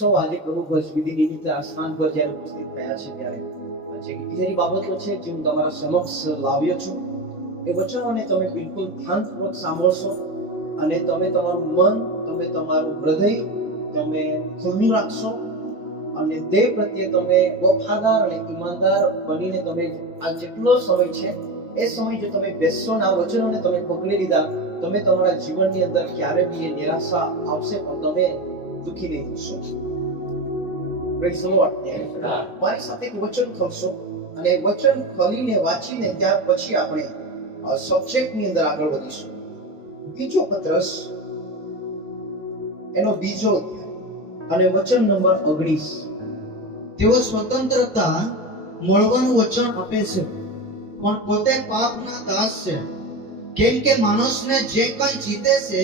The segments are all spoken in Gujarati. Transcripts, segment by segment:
સૌ આજે પ્રભુ ભોજ વિધિની રીતે આ સ્થાન પર જ્યારે ઉપસ્થિત થયા છે ત્યારે જે બીજી બાબતો છે જે હું તમારા સમક્ષ લાવ્યો છું એ વચનોને તમે બિલકુલ ધ્યાનપૂર્વક સાંભળશો અને તમે તમારું મન, તમે તમારું હૃદય તમે ખુલ્લું રાખશો અને દેવ પ્રત્યે તમે વફાદાર અને ઈમાનદાર બનીને તમે આ જેટલો સમય છે એ સમય જો તમે બેસશો ને આ વચનોને તમે પકડી લીધા, તમે તમારા જીવનની અંદર ક્યારે બી એ નિરાશા આવશે પણ તમે દુઃખી નહીં થશો. Praise the lord. મારી સાથે એક વચન ખોલશો અને વચન ખોલીને વાંચીને ત્યાર પછી આપણે સબ્જેક્ટની અંદર આગળ વધીશું. બીજો પત્રસ એનો બીજો અને વચન નંબર 19. તેઓ સ્વતંત્રતા મળવાનું વચન આપે છે પણ પોતે પાપના દાસ છે, કેમ કે માણસને જે કંઈ જીતે છે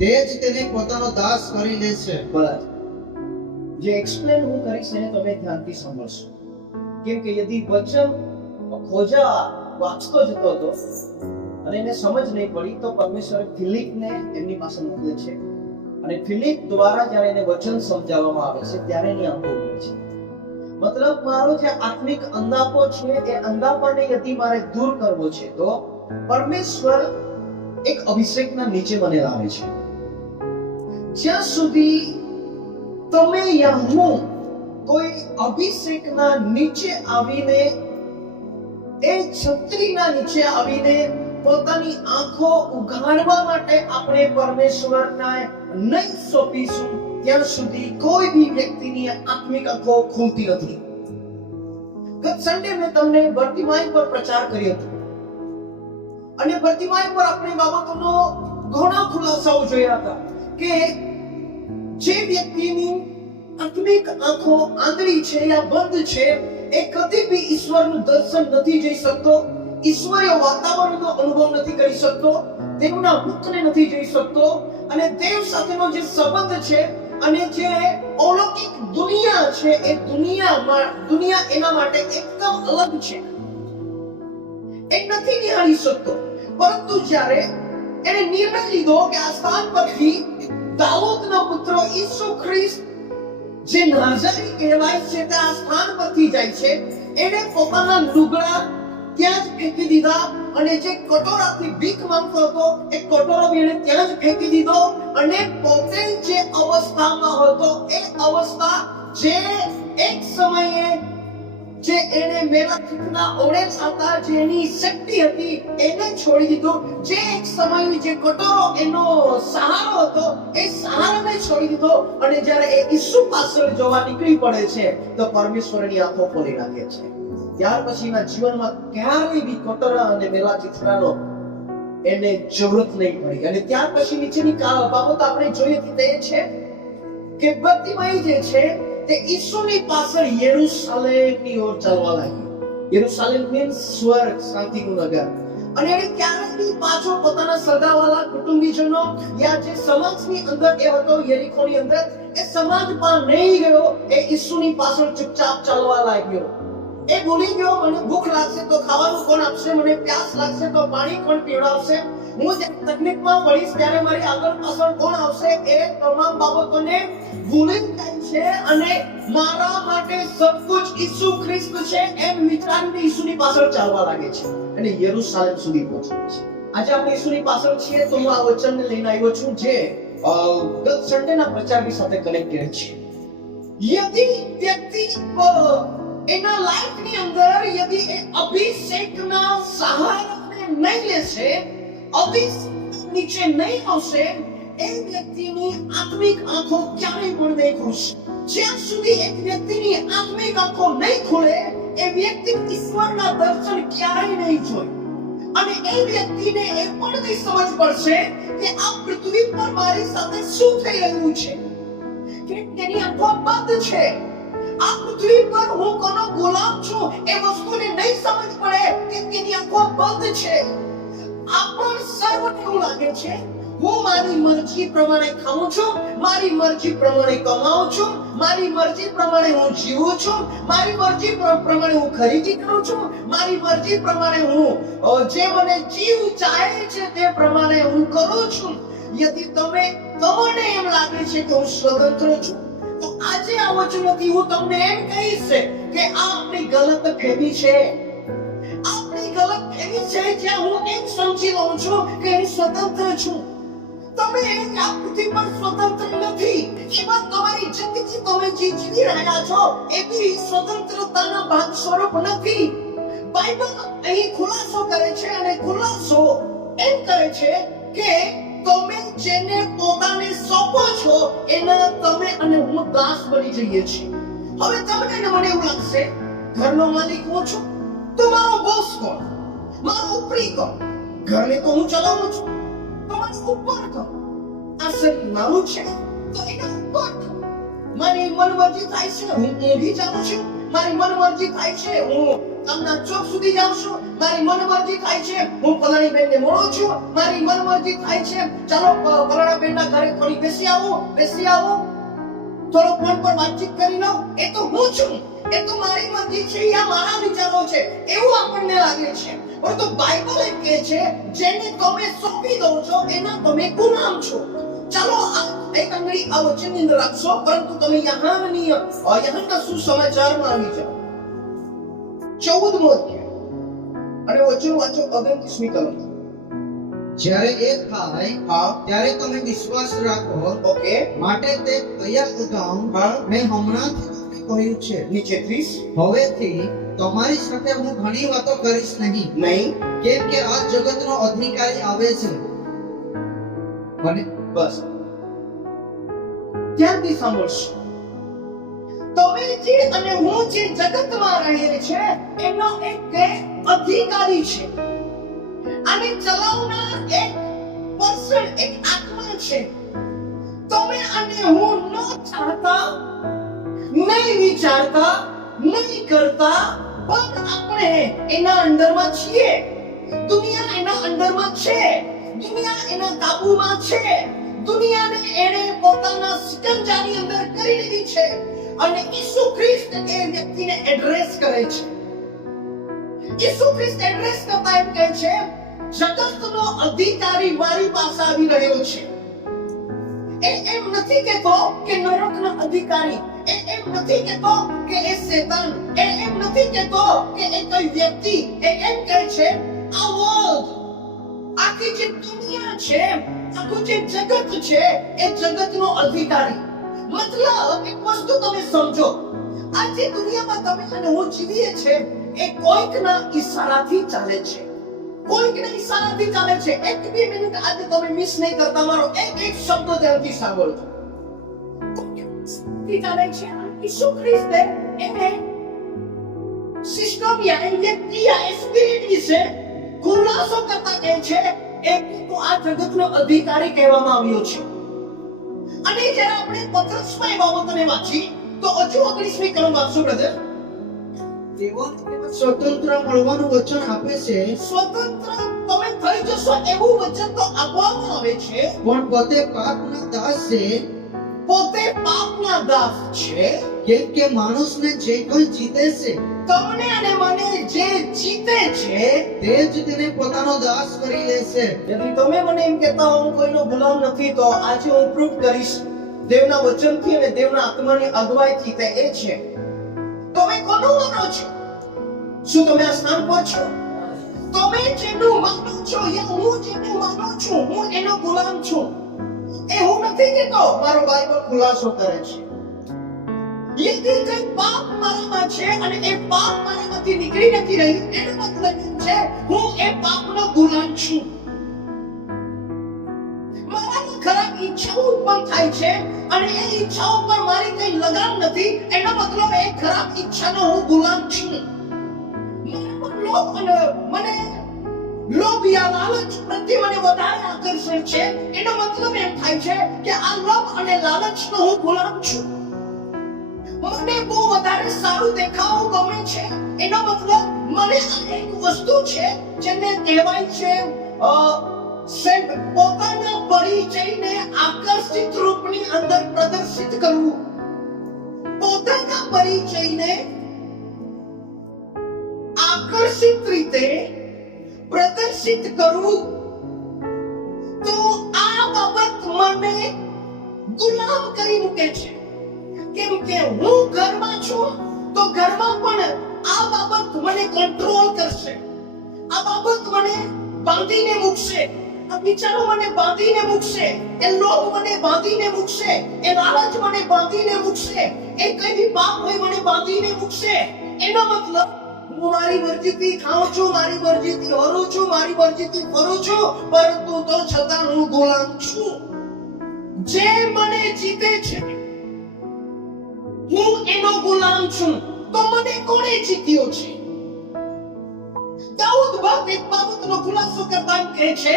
તે જ તેને પોતાનો દાસ કરી લે છે. બરાબર. જે એક્સપ્લેન હું કરીશ એને તમે ધ્યાનથી સાંભળશો, કેમ કે યદિ વચન ખોજા વાંચતો જતો હતો અને એને સમજ નહીં પડી તો પરમેશ્વર ફિલિપને એમની પાસે મોકલે છે અને ફિલિપ દ્વારા જ્યારે એને વચન સમજાવવામાં આવે છે ત્યારે એની આંખો ખુલે છે. મતલબ મારો જે આત્મિક અંધાપો છે એ અંધાપાને યદિ મારે દૂર કરવો છે તો પરમેશ્વર એક અભિષેકના નીચે મને લાવે છે. જ્યાં સુધી તમે યા હું કોઈ અભિષેકના નીચે આવીને એ છત્રીના નીચે આવીને પોતાની આંખો ઉઘાડવા માટે આપણે પરમેશ્વરને નહીં સોંપીશું ત્યાં સુધી કોઈ બી વ્યક્તિની આત્મિક આંખો ખુલતી નથી. ગત સન્ડે મેં તમને બર્તિમાઈ પર પ્રચાર કર્યો હતો અને બર્તિમાઈ પર આપણે બાબતોનો ઘણા ખુલાસાઓ જોયા હતા કે જે વ્યક્તિની આત્મિક આંખો આંધળી છે યા બંધ છે એ કદી બી ઈશ્વરનું દર્શન નથી જોઈ શકતો, ઈશ્વરીય વાતાવરણનો અનુભવ નથી કરી શકતો, તેમના મુખને નથી જોઈ શકતો અને દેવ સાથેનો જે સંબંધ છે અને જે અલૌકિક દુનિયા છે એ દુનિયા એના માટે એકદમ અલગ છે, એ નથી નિહાળી શકતો. પરંતુ જ્યારે એને નિર્ણય લીધો કે આ સ્થાન પરથી દાઉદનો પુત્ર ઈસુ ખ્રિસ્ત જે નાઝરી કહેવાય છે તે આ સ્થાન પરથી જાય છે, એને પોતાના લુગડા ત્યાં જ ફેંકી દીધા અને જે કટોરાથી ભીખ માંગતો હતો એ કટોરો એને ત્યાં જ ફેંકી દીધો અને પોતે જે અવસ્થામાં હતો એ અવસ્થા જે એક સમયે જે એને મેરાથીના ઓળે હતા જે એની શક્તિ હતી એને છોડી દીધું, જે એક સમયે જે કટોરો એનો સહારો હતો એ સહારાને છોડી દીધો અને જ્યારે એ ઈસુ પાછળ જોવા નીકળી પડે છે તો પરમેશ્વરની આંખો ખોલી નાખે છે. ત્યાર પછીના જીવનમાં ક્યારેય બી કટોરા અને મેલાચીથરાનો એને જરૂરત નહીં પડી. અને ત્યાર પછી નીચેની બાબત આપણે જોઈએ તે છે કે બર્તિમાઈ જે છે તે ઈસુની પાછળ યરુશલેમની ઓર ચાલવા લાગી. યરુશલેમ મીન્સ સ્વર્ગ, શાંતિનું નગર. અને એને ક્યારેય બી પાછો પોતાના સગાવાલા કુટુંબીજનો યા જે સમાજની અંદર એ હતો યરીખોની અંદર એ સમાજમાં નહીં ગયો, એ ઈસુની પાછળ ચૂપચાપ ચાલવા લાગ્યો. એ ભૂલી ગયો મને ભૂખ લાગશે તો ખાવાનું કોણ આપશે, મને પ્યાસ લાગશે તો પાણી કોણ પીવડાવશે, હું તકલીફમાં પડીશ ત્યારે મારી આગળ પાછળ કોણ આવશે, એ તમામ બાબતોને ભૂલી જાય છે અને મારા માટે સબ કુછ ઈસુ ખ્રિસ્ત છે એમ વિચારીને ઈસુની પાછળ ચાલવા લાગે છે અને યરુશલેમ સુધી પહોંચે છે. આજે આપણે ઈસુની પાછળ છીએ તો હું આ વચનને લઈને આવ્યો છું જે ગત સન્ડેના પ્રચારની સાથે કનેક્ટેડ છે. યદિ વ્યક્તિ એના લાઈફની અંદર યદિ એ અભિષેકના સહારાને નહીં લેશે, અભિષેક નીચે નહીં આવશે, એ વ્યક્તિની આત્મિક આંખો ક્યારેય પણ નહીં ખુલશે. જ્યાં સુધી એક વ્યક્તિની આત્મિક આંખો નહીં ખુલે એ વ્યક્તિ ઈશ્વરના દર્શન ક્યારેય નહીં જોઈ અને એ વ્યક્તિને એ પણ નહીં સમજ પડશે કે આ પૃથ્વી પર મારી સાથે શું થઈ રહ્યું છે, કે તેની આંખો બંધ છે. આ પૃથ્વી પર હું કોનો ગુલામ છું એ વસ્તુને નહીં સમજ પડે કે તેની આંખો બંધ છે. આપણ સર્વને એવું લાગે છે હું મારી મરજી પ્રમાણે ખાઉં છું, મારી મરજી પ્રમાણે કમાઉં છું, મારી મરજી પ્રમાણે હું જીવું છું, મારી મરજી પ્રમાણે હું ખરીદી કરું છું, મારી મરજી પ્રમાણે હું જે મને જીવ ચાહે છે તે પ્રમાણે હું કરું છું. યદિ તમને એમ લાગે છે કે હું સ્વતંત્ર છું તો આજ વચનોથી હું તમને એમ કહીશ કે આ આપણી ગલત ફેમી છે, આપણી ગલત ફેમી છે, જ્યાં હું એમ સમજી લઉં છું કે હું સ્વતંત્ર છું. તમે આ પૃથ્વી પર સ્વતંત્ર નથી. ઇવન તમારી જિંદગી તમે જે જીવી રહ્યા છો એ બી સ્વતંત્રતાના ભાગ સ્વરૂપ નથી. બાઇબલ અહીં ખુલાસો કરે છે, અને ખુલાસો એમ કરે છે કે તમે જેને પોતાને સોંપો છો એના તમે અને હું દાસ બની જઈએ છીએ. હવે તમને ને મને એવું લાગશે ઘરનો માલિક હું છું, તો મારો બોસ કોણ, મારો ઉપરી કોણ? ઘરને તો હું ચલાવું છું, તો મારો ઉપર કોણ? આ શરીર મારું છે તો એના ઉપર કોણ? મારી મનમરજી થાય છે હું ઊંઘી જાઉં છું, મારી મનમરજી થાય છે હું કામના ચોક સુધી જાઉં છું, મારી મનમરજી થાય છે હું ફલાણી બેનને મળું છું, મારી મનમરજી થાય છે ચાલો ફલાણા બેનના ઘરે થોડી બેસી આવું, થોડો ફોન પર વાતચીત કરી લઉં. એ તો હું છું, એ તો મારી મરજી છે, આ મારા વિચારો છે એવું આપણને લાગે છે. પરંતુ બાઇબલ એમ કહે છે જેને તમે સોંપી દો છો એના તમે ગુલામ છો. ચાલો એક આંગળી આ વચનની અંદર રાખશો, પરંતુ તમે યહાનના સુસમાચારમાં આવી જાઓ. 14મો અધ્યાય અને વચન વાંચો 29મી કલમ. જ્યારે એ થાય ત્યારે તમે વિશ્વાસ રાખો. ઓકે, માટે તે કયા અગાઉ મેં હમણાંથી તમને કહ્યું છે. નીચે 30. હવેથી તમારી સાથે હું ઘણી વાતો કરીશ નહીં, કેમ કે આ જગતનો અધિકારી આવે છે. અને બસ ધ્યાનથી સાંભળશો. તમે જે અને હું જે જગતમાં રહીએ છે એનો એક અધિકારી છે, અને ચલાવનાર એક પર્સન, એક આત્મા છે. તમે અને હું ન ચાહતા, નહીં વિચારતા, નહીં કરતા, પણ આપણે એના અંડરમાં છીએ. દુનિયા એના અંડરમાં છે, દુનિયા એના કાબુમાં છે. દુનિયાને એને પોતાના સિકંજાની અંદર કરી લીધી છે, અને ઈસુ ખ્રિસ્ત એ વ્યક્તિને એડ્રેસ કરે છે. ઈસુ ખ્રિસ્ત એડ્રેસ કરતા એમ કહે છે જગતનો અધિકારી મારી પાસે આવી રહ્યો છે. એ એમ નથી કહેતો કે નરકનો અધિકારી, એ એમ નથી કહેતો કે એ શેતાન, એ એમ નથી કહેતો કે એ કોઈ વ્યક્તિ. એ એમ કહે છે આ વર્લ્ડ, આખી જે દુનિયા છે, આખું જે જગત છે એ જગતનો અધિકારી. મતલબ એક વસ્તુ તમે સમજો, આ જે દુનિયામાં તમે અને હું જીવીએ છે એ કોઈકના ઈશારાથી ચાલે છે, કોઈકના ઈશારાથી ચાલે છે. એક બી મિનિટ આજે તમે મિસ નહીં કરતા, મારો એક શબ્દ ધ્યાનથી સાંભળજો. ચાલે છે ઈસુ ખ્રિસ્તે એને સિસ્ટમ યા વ્યક્તિ યા સ્પિરિટ વિશે ખુલાસો કરતા કહે છે એક તો આ જગતનો અધિકારી કહેવામાં આવ્યો છે. અને જ્યારે આપણે પત્રસમાં એ બાબતને વાંચી તો હજુ 29મી કલમ વાંચો બ્રધર. તેઓને સ્વતંત્ર મળવાનું વચન આપે છે. સ્વતંત્ર તમે થઈ જશો એવું વચન તો આપવામાં આવે છે, પણ પોતે પાપના દાસ છે. પોતે પાપના દાસ છે. કેમ કે માણસને જે કોઈ જીતે છે તમને અને મને જે જીતે છે તે જ તેને પોતાનો દાસ કરી લેશે. यदि તમે મને એમ કહેતા હું કોઈનો ગુલામ નથી, તો આજે હું પ્રૂફ કરીશ દેવના વચનથી અને દેવના આત્માની અગવાઈથી તે એ છે. તમે કોનો માનો છો? શું તમે આ સ્થાન પર છો? તમે જેનું માનો છો યા હું જેનું માનું છું હું એનો ગુલામ છું, એ હું નથી કહેતો. મારો બાઇબલ ખુલાસો કરે છે યદિ કોઈ પાપ મારામાં છે અને એ પાપ મારામાંથી નીકળી નથી રહ્યું, એનો મતલબ એમ છે હું એ પાપનો ગુલામ છું. મારામાં ખરાબ ઈચ્છાઓ ઉત્પન્ન થાય છે અને એ ઈચ્છાઓ પર મારી કઈ લગામ નથી, એનો મતલબ એ ખરાબ ઈચ્છાનો હું ગુલામ છું. મને લોભ યા લાલચ પ્રત્યે મને વધારે આકર્ષણ છે, એનો મતલબ એમ થાય છે કે આ લોભ અને લાલચનો હું ગુલામ છું. મને બહુ વધારે સારું દેખાવું ગમે છે, એનો મતલબ મને આ એક વસ્તુ છે જેને કહેવાય છે પોતાના પરિચયને આકર્ષિત રૂપની અંદર પ્રદર્શિત કરવું. પોતાના પરિચયને આકર્ષિત રીતે પ્રદર્શિત કરવું. તો આ બાબત મને ગુલામ કરી મૂકે છે. કેમ કે હું ઘરમાં છું તો ઘરમાં પણ આ બાબત મને કંટ્રોલ કરશે, આ બાબત મને બાંધીને મૂકશે, આ વિચારો મને બાંધીને મૂકશે, એ લોભ મને બાંધીને મૂકશે, એ લાલચ મને બાંધીને મૂકશે, એ કઈ બી પાપ હોય મને બાંધીને મૂકશે. એનો મતલબ હું મારી મરજીથી ખાઉં છું, મારી મરજીથી હરું છું, મારી મરજીથી ફરું છું, પરંતુ તો છતાં હું ગુલામ છું. જે મને જીતે છે હું એનો ગુલામ છું, તો મને કોણે જીત્યો છે? દાઉદ ભક્ત એક બાબતનો ખુલાસો કરતા કહે છે,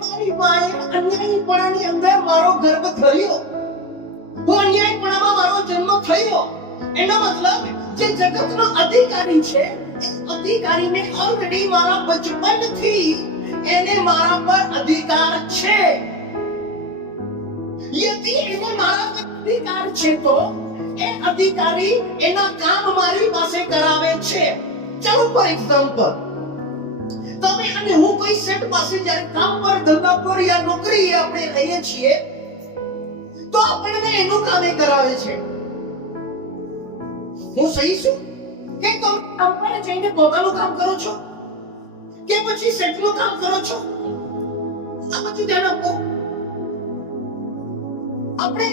મારી માએ અન્યાયપણાની અંદર મારો ગર્ભ ધર્યો, હું અન્યાયપણામાં મારો જન્મ થયો. એનો મતલબ જે જગતનો અધિકારી છે એ અધિકારીને ઓલરેડી મારા બચપનથી એને મારા પર અધિકાર છે. યદિ એને મારા પર અધિકાર છે તો એ અધિકારી એના કામ મારી પાસે કરાવે છે. ચાલો ફોર એક્ઝામ્પલ, તમે અને હું કોઈ સેટ પાસે જ્યારે કામ પર, ધંધા પર યા નોકરી આપણે રહીએ છીએ તો આપણને એનું કામ એ કરાવે છે. હું સહી છું કે તમે કામ પર જઈને પોતાનું કામ કરો છો કે પછી સેટનું કામ કરો છો? આ બધું ધ્યાન આપો. આપણે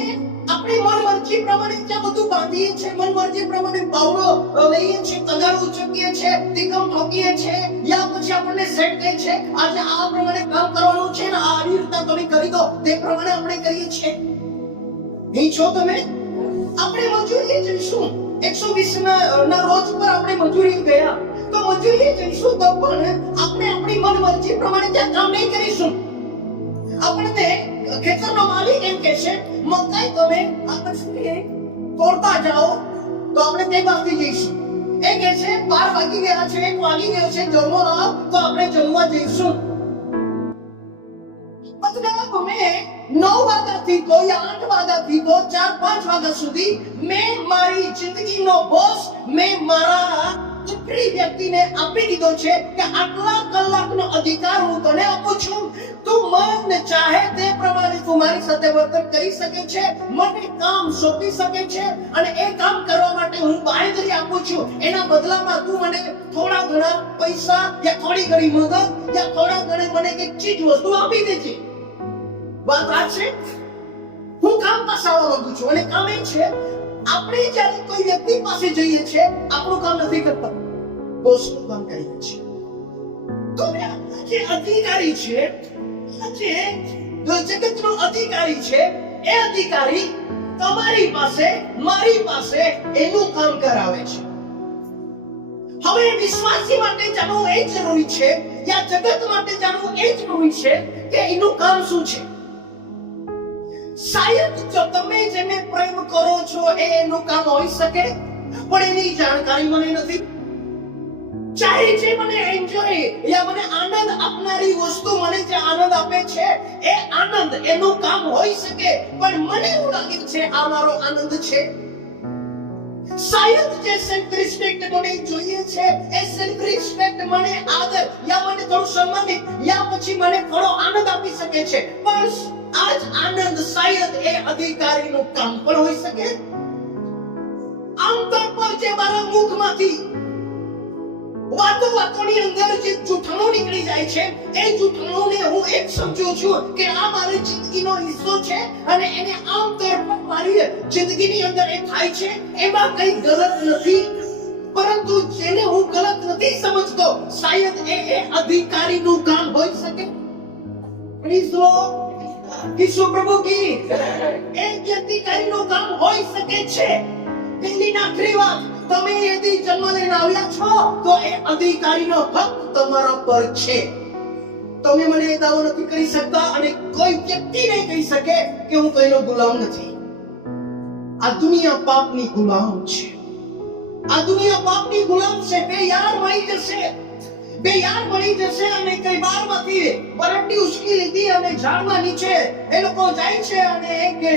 આપણી મનમરજી પ્રમાણે ત્યાં બધું બાંધીએ છીએ, મનમરજી પ્રમાણે પાવડો લઈએ છીએ, તગારો ઉચકીએ છીએ, તિકમ ઠોકીએ છીએ, યા પછી આપણને સેટ કહે છે આજે આ પ્રમાણે કામ કરવાનું છે ને આ રીતે તમે કરી દો, તે પ્રમાણે આપણે કરીએ છીએ. અહીં છો તમે? આપણે મજૂરીએ જઈશું, 120 ના રોજ પર આપણે મજૂરી ગયા તો મજૂરીએ જઈશું તો પણ આપણે આપણી મનમરજી પ્રમાણે ત્યાં કામ નહીં કરીશું. આપણને ખેતરનો માલિક એમ કહેશે મકાઈ તમે આ પછી તોડતા જાઓ તો આપણે તે બાજુ જઈશું. એ કહે છે 12 વાગી ગયા છે, 1 વાગી ગયો છે, જમવા આવ તો આપણે જમવા જઈશું. મતલબ મેં 9 વાગ્યાથી તો યા 8 વાગ્યાથી તો 4-5 વાગ્યા સુધી મેં મારી જિંદગીનો બોસ મેં મારા ઉપરી વ્યક્તિને આપી દીધો છે કે આટલા કલાકનો અધિકાર હું તને આપું છું, તું મન ચાહે તે પ્રમાણે તું મારી સાથે વર્તન કરી શકે છે, મને કામ સોંપી શકે છે અને એ કામ કરવા માટે હું બાંહેધરી આપું છું. એના બદલામાં તું મને થોડા ઘણા પૈસા યા થોડી ઘણી મદદ યા થોડા ઘણા મને એક ચીજ વસ્તુ આપી દેજે. વાત આ છે. હું કામ પાસાવા માંગુ છું અને કામ એ છે આપણે જ્યારે કોઈ વ્યક્તિ પાસે જઈએ છીએ આપણું કામ નથી કરતા, બોસનું કામ કરીએ છીએ. તો જે અધિકારી છે, જે જગતનો અધિકારી છે, એ અધિકારી તમારી પાસે મારી પાસે એનું કામ કરાવે છે. હવે વિશ્વાસી માટે જાણવું એ જરૂરી છે યા જગત માટે જાણવું એ જરૂરી છે કે એનું કામ શું છે. શાયદ જો તમે જેને પ્રેમ કરો છો એનું કામ હોઈ શકે પણ એની જાણકારી મને નથી. ચાહે જે મને એન્જોય યા મને આનંદ આપનારી વસ્તુ મને જે આનંદ આપે છે એ આનંદ એનું કામ હોઈ શકે પણ મને એવું લાગે છે આ મારો આનંદ છે. શાયદ જે સેલ્ફ રિસ્પેક્ટ મને જોઈએ છે એ સેલ્ફ રિસ્પેક્ટ મને આદર યા મને થોડું સન્માનિત યા પછી મને થોડો આનંદ આપી શકે છે પણ આજ આનંદ શાયદ એ અધિકારીનું કામ પણ હોઈ શકે. આમતોર પર જે મારા મુખમાંથી વાતોની અંદર જે જૂઠાણું નીકળી જાય છે એ જૂઠાણુંને હું એક સમજું છું કે આ મારી જિંદગીનો હિસ્સો છે અને એને આમતોર પર મારી જિંદગીની અંદર એ થાય છે, એમાં કંઈ ગલત નથી. પરંતુ જેને હું ગલત નથી સમજતો શાયદ એ અધિકારીનું કામ હોઈ શકે. પ્લીઝ લોર્ડ ઈસુ પ્રભુ કી એ અધિકારીનું કામ હોઈ શકે છે. પેલી આખરી વાત, તમે યદિ જન્મ લઈને આવ્યા છો તો એ અધિકારીનો હક તમારા પર છે. તમે મને એ દાવો નથી કરી શકતા અને કોઈ વ્યક્તિ નહીં કહી શકે કે હું કોઈનો ગુલામ નથી. આ દુનિયા પાપની ગુલામ છે. આ દુનિયા પાપની ગુલામ છે. બે યાર મળી જશે અને કઈ બારમાંથી બરંડી ઉચકી લીધી અને ઝાડમાં નીચે એ લોકો જાય છે અને કે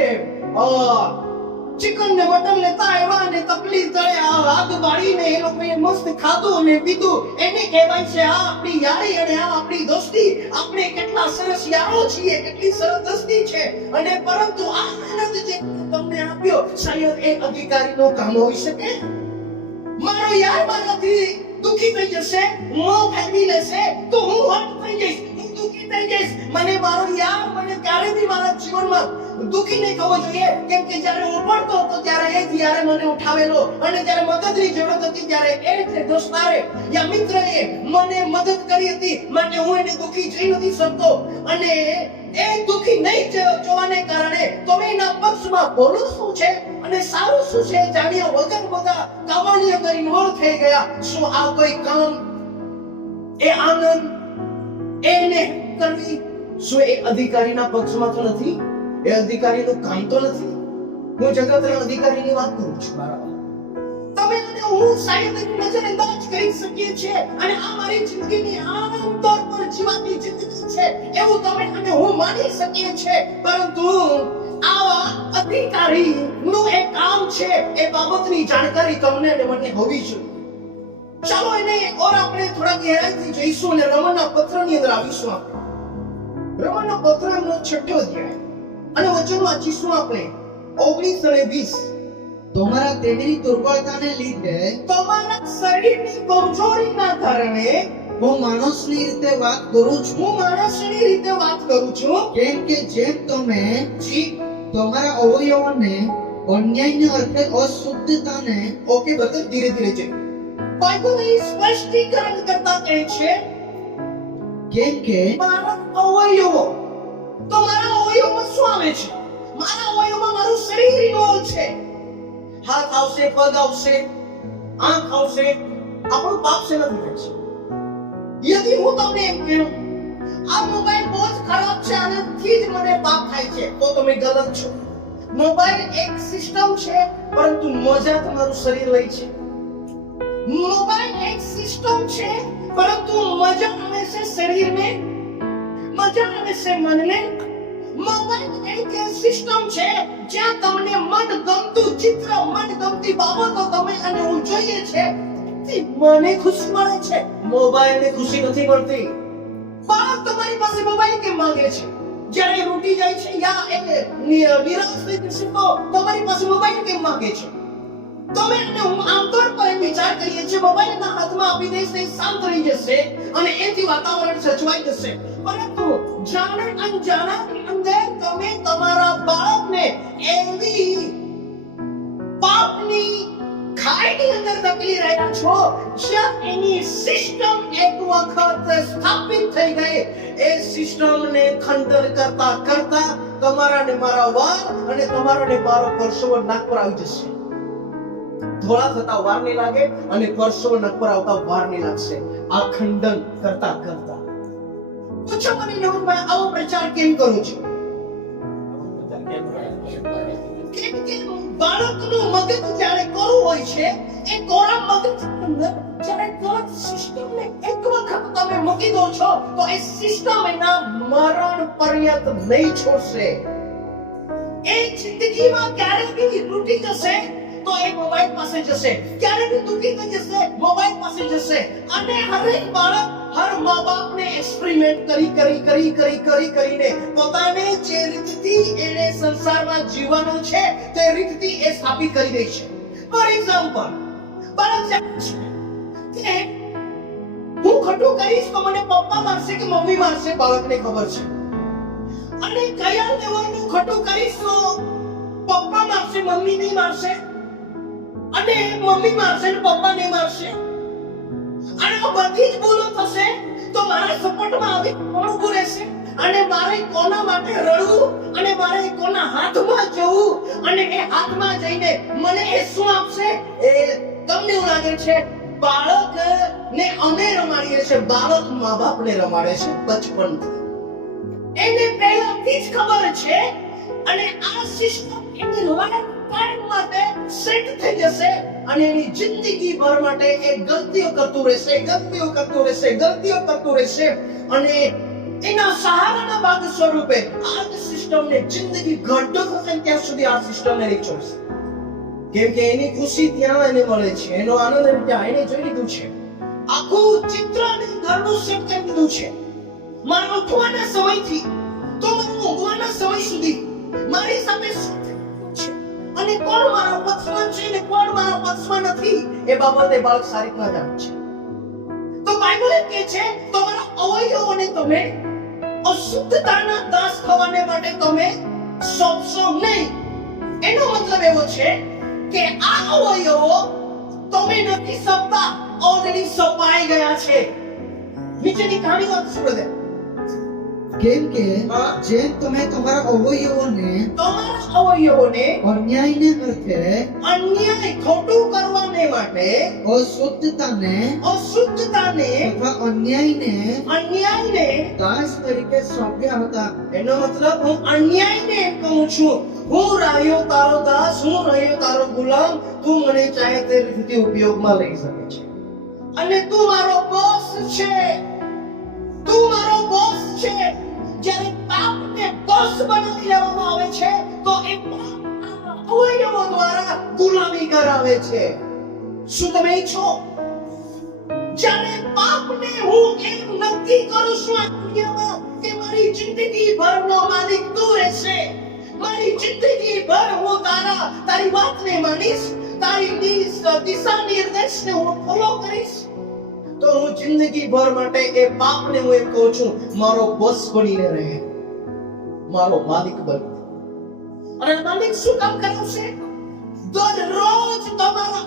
ચિકન ને મટન લેતા આવ્યા અને તકલીફ તળે હાથ બાળીને એ લોકોએ મસ્ત ખાધું અને પીધું. એને કહેવાય છે આ આપણી યારી અને આ આપણી દોસ્તી. આપણે કેટલા સરસ યારો છીએ, કેટલી સરસ દોસ્તી છે. અને પરંતુ આ આનંદ જે તમને આપ્યો, શાયદ એ અધિકારીનું કામ હોઈ શકે. મારો યાર મારાથી દુખી થઈ જશે, મોં ફેરવી લેશે તો હું હટ થઈ જઈશ, હું દુખી થઈ જઈશ. મને મારો યાર મને ક્યારે બી મારા જીવનમાં દુખી નહીં થવો જોઈએ, કેમ કે જ્યારે હું પડતો હતો ત્યારે એ જ યારે મને ઉઠાવેલો, અને જ્યારે મદદની જરૂરત હતી ત્યારે એ જ દોસ્તારે યા મિત્રએ મને મદદ કરી હતી, માટે હું એને દુખી જોઈ નથી શકતો. અને એ દુખી નહીં જોવાને કારણે તમે એના પક્ષમાં ભલું શું છે અને સારું શું છે જાણ્યા વગર બધા કામની અંદર ઇન્વોલ્વ થઈ ગયા. શું આ કોઈ કામ, એ આનંદ, એને કરવી, શું એ અધિકારીના પક્ષમાં તો નથી? એ અધિકારીનું કામ તો નથી. હું જગતના અધિકારીની વાત કરું છું. બરાબર, તમે અને હું શાયદ નજરઅંદાજ કરી શકીએ છીએ, અને આ મારી જિંદગીની આમ તોર પર જીવાતી જિંદગી છે એવું તમે અને હું માની શકીએ છીએ, પરંતુ આવા અધિકારી નું એક કામ છે, એ બાબતની જાણકારી તમને અને મને હોવી જોઈએ. ચાલો એને ઓર આપણે થોડા ગહેરાઈથી જઈશું અને રમણના પત્રની અંદર આવીશું. આપણે રમણના પત્રનો 6ઠો અધ્યાય અને વચન વાંચીશું આપણે 19 અને 20. તમારા દેહની દુર્બળતાને લીધે, તમારા શરીરની કમજોરીના કારણે હું માણસની રીતે વાત કરું છું. હું માણસની રીતે વાત કરું છું. કેમ કે જેમ તમે જી, તમારા અવયવોને અન્યાયના અર્થે અશુદ્ધતાને, ઓકે, બધા ધીરે ધીરે છે. બાઇબલ એ સ્પષ્ટીકરણ કરતા કહે છે, કેમ કે મારા અવયવો, તો મારા અવયવમાં શું આવે છે? મારા અવયવમાં મારું શરીર ઇન્વોલ્વ છે. હાથ આવશે, પગ આવશે, આંખ આવશે, આપણું પાપ છે નથી થાય છે. યદિ હું તમને એમ કહું આ મોબાઈલ બહુ જ ખરાબ છે, આનાથી જ મને પાપ થાય છે, તો તમે ગલત છો. મોબાઈલ એક સિસ્ટમ છે, પરંતુ મજા તમારું શરીર લે છે. મોબાઈલ એક સિસ્ટમ છે, પરંતુ મજા આવે છે શરીરને, મજા આવે છે મનને. મોબાઈલ એક સિસ્ટમ છે જ્યાં તમને મનગમતું ચિત્ર, મનગમતી બાબતો તમે અને હું જોઈએ છે, મને ખુશી મળે છે. મોબાઈલને ખુશી નથી મળતી. બાળક તમારી પાસે મોબાઈલ કેમ માંગે છે? જ્યારે રૂટી જાય છે યા એ નિરાશ થઈ જશે તો તમારી પાસે મોબાઈલ કેમ માંગે છે? તમે અને હું આમતોર પર એમ વિચાર કરીએ છીએ મોબાઈલના હાથમાં આપી દઈશ તો શાંત રહી જશે અને એથી વાતાવરણ સચવાઈ જશે, પરંતુ જાણે અનજાણાની અંદર તમે તમારા બાળકને એવી પાપની ખાઈની અંદર ધકેલી રહ્યા છો જ્યાં એની સિસ્ટમ એક વખત સ્થાપિત થઈ ગઈ. એ સિસ્ટમને ખંડન કરતા કરતા તમારા ને મારા વાળ અને તમારા ને મારો પરસેવો નાક પર આવી જશે. ધોળા થતા વાર નહીં લાગે અને પરસેવો નાક પર આવતા વાર નહીં લાગશે. આ ખંડન કરતા કરતા પૂછો મને નવમાં આવો પ્રચાર કેમ કરું છું? કેમ કે બાળકનું મગજ જ્યારે કોરું હોય છે, એ કોરા મગજ અંદર જ્યારે ગલત સિસ્ટમને એક વખત તમે મૂકી દો છો તો એ સિસ્ટમ એના મરણ પર્યંત નહીં છોડશે. એ જિંદગીમાં ક્યારે બી તૂટી જશે તો એ મોબાઈલ પાસે જશે, ક્યારે બી તૂટી થઈ જશે મોબાઈલ પાસે જશે. અને હરેક બાળક, હર મા બાપને એક્સપેરિમેન્ટ કરીને પોતાને જે રીતથી એને સંસારમાં જીવવાનું છે તે રીતથી એ સ્થાપિત કરી દે છે. ફોર એક્ઝામ્પલ, બાળક કે હું ખોટું કરીશ તો મને પપ્પા મારશે કે મમ્મી મારશે, બાળકને ખબર છે. અને કયા લેવલનું ખોટું કરીશ તો પપ્પા મારશે, મમ્મી નહીં મારશે, અને મમ્મી મારશે ને પપ્પા નહીં મારશે. અને આ બધી જ ભૂલો થશે તો મારા સપોર્ટમાં આવી કોણ ઊભું રહેશે? અને મારે કોના માટે રડવું અને મારે કોના હાથમાં જવું અને એ હાથમાં જઈને મને એ શું આપશે? એ તમને એવું લાગે છે બાળકને અમે રમાડીએ છીએ, બાળક મા બાપને રમાડે છે બચપનથી. એને પહેલાથી જ ખબર છે અને આ સિસ્ટમ એની લાઈફ ટાઈમ માટે સેટ થઈ જશે અને એની જિંદગી ભર માટે એ ગલતીઓ કરતું રહેશે અને એના સહારાના ભાગ સ્વરૂપે આ સિસ્ટમને જિંદગી ઘડતો થશે ત્યાં સુધી આ સિસ્ટમને નહીં છોડશે. કેમ કે એની ખુશી ત્યાં એને મળે છે, એનો આનંદ એને ત્યાં એને જોઈ લીધું છે. આખું ચિત્ર અને ઘરનું સેટ કરી દીધું છે. મારા ઉઠવાના સમયથી તો મારા ઊંઘવાના સમય સુધી મારી સામે શું થયું છે અને અને કોણ મારા પક્ષમાં છે ને કોણ મારા પક્ષમાં નથી એ બાબતે બાળક સારી રીતના જાણે છે. તો બાઇબલ એમ કહે છે તમારા અવયવોને તમે અશુદ્ધતાના દાસ થવાને માટે તમે સોંપશો નહીં. એનો મતલબ એવો છે કે આ અવયવો તમે નથી સોંપતા, ઓલરેડી સોંપાઈ ગયા છે. નીચેની કહાણી વાંચો brother. કેમ કે હા. જેમ તમે તમારા અવયવોને તમારા અવયવોને અન્યાયને અર્થે અન્યાય ખોટું કરવાને માટે અશુદ્ધતાને અશુદ્ધતાને તથા અન્યાયને દાસ તરીકે સોંપ્યા હતા. એનો મતલબ હું અન્યાયને એમ કહું છું, હું રહ્યો તારો દાસ, હું રહ્યો તારો ગુલામ, તું મને ચાહે તે રીતે ઉપયોગમાં લઈ શકે છે અને તું મારો બોસ છે, તું મારો બોસ છે. જ્યારે પાપને બોસ બનાવી લેવામાં આવે છે તો એ પાપ અવયવો દ્વારા ગુલામી કરાવે છે. શું તમે ઈચ્છો જ્યારે પાપને હું એમ નક્કી કરું છું આ દુનિયામાં કે મારી જિંદગી ભરનો માલિક તું રહેશે, મારી જિંદગી ભર હું તારી વાતને માનીશ, તારી દિશા નિર્દેશને હું ફોલો કરીશ, તો હું જિંદગી ભર માટે એ પાપને હું એમ કહું છું મારો બોસ બનીને રહે, મારો માલિક બની. અને માલિક શું કામ કરાવશે? દરરોજ તમારા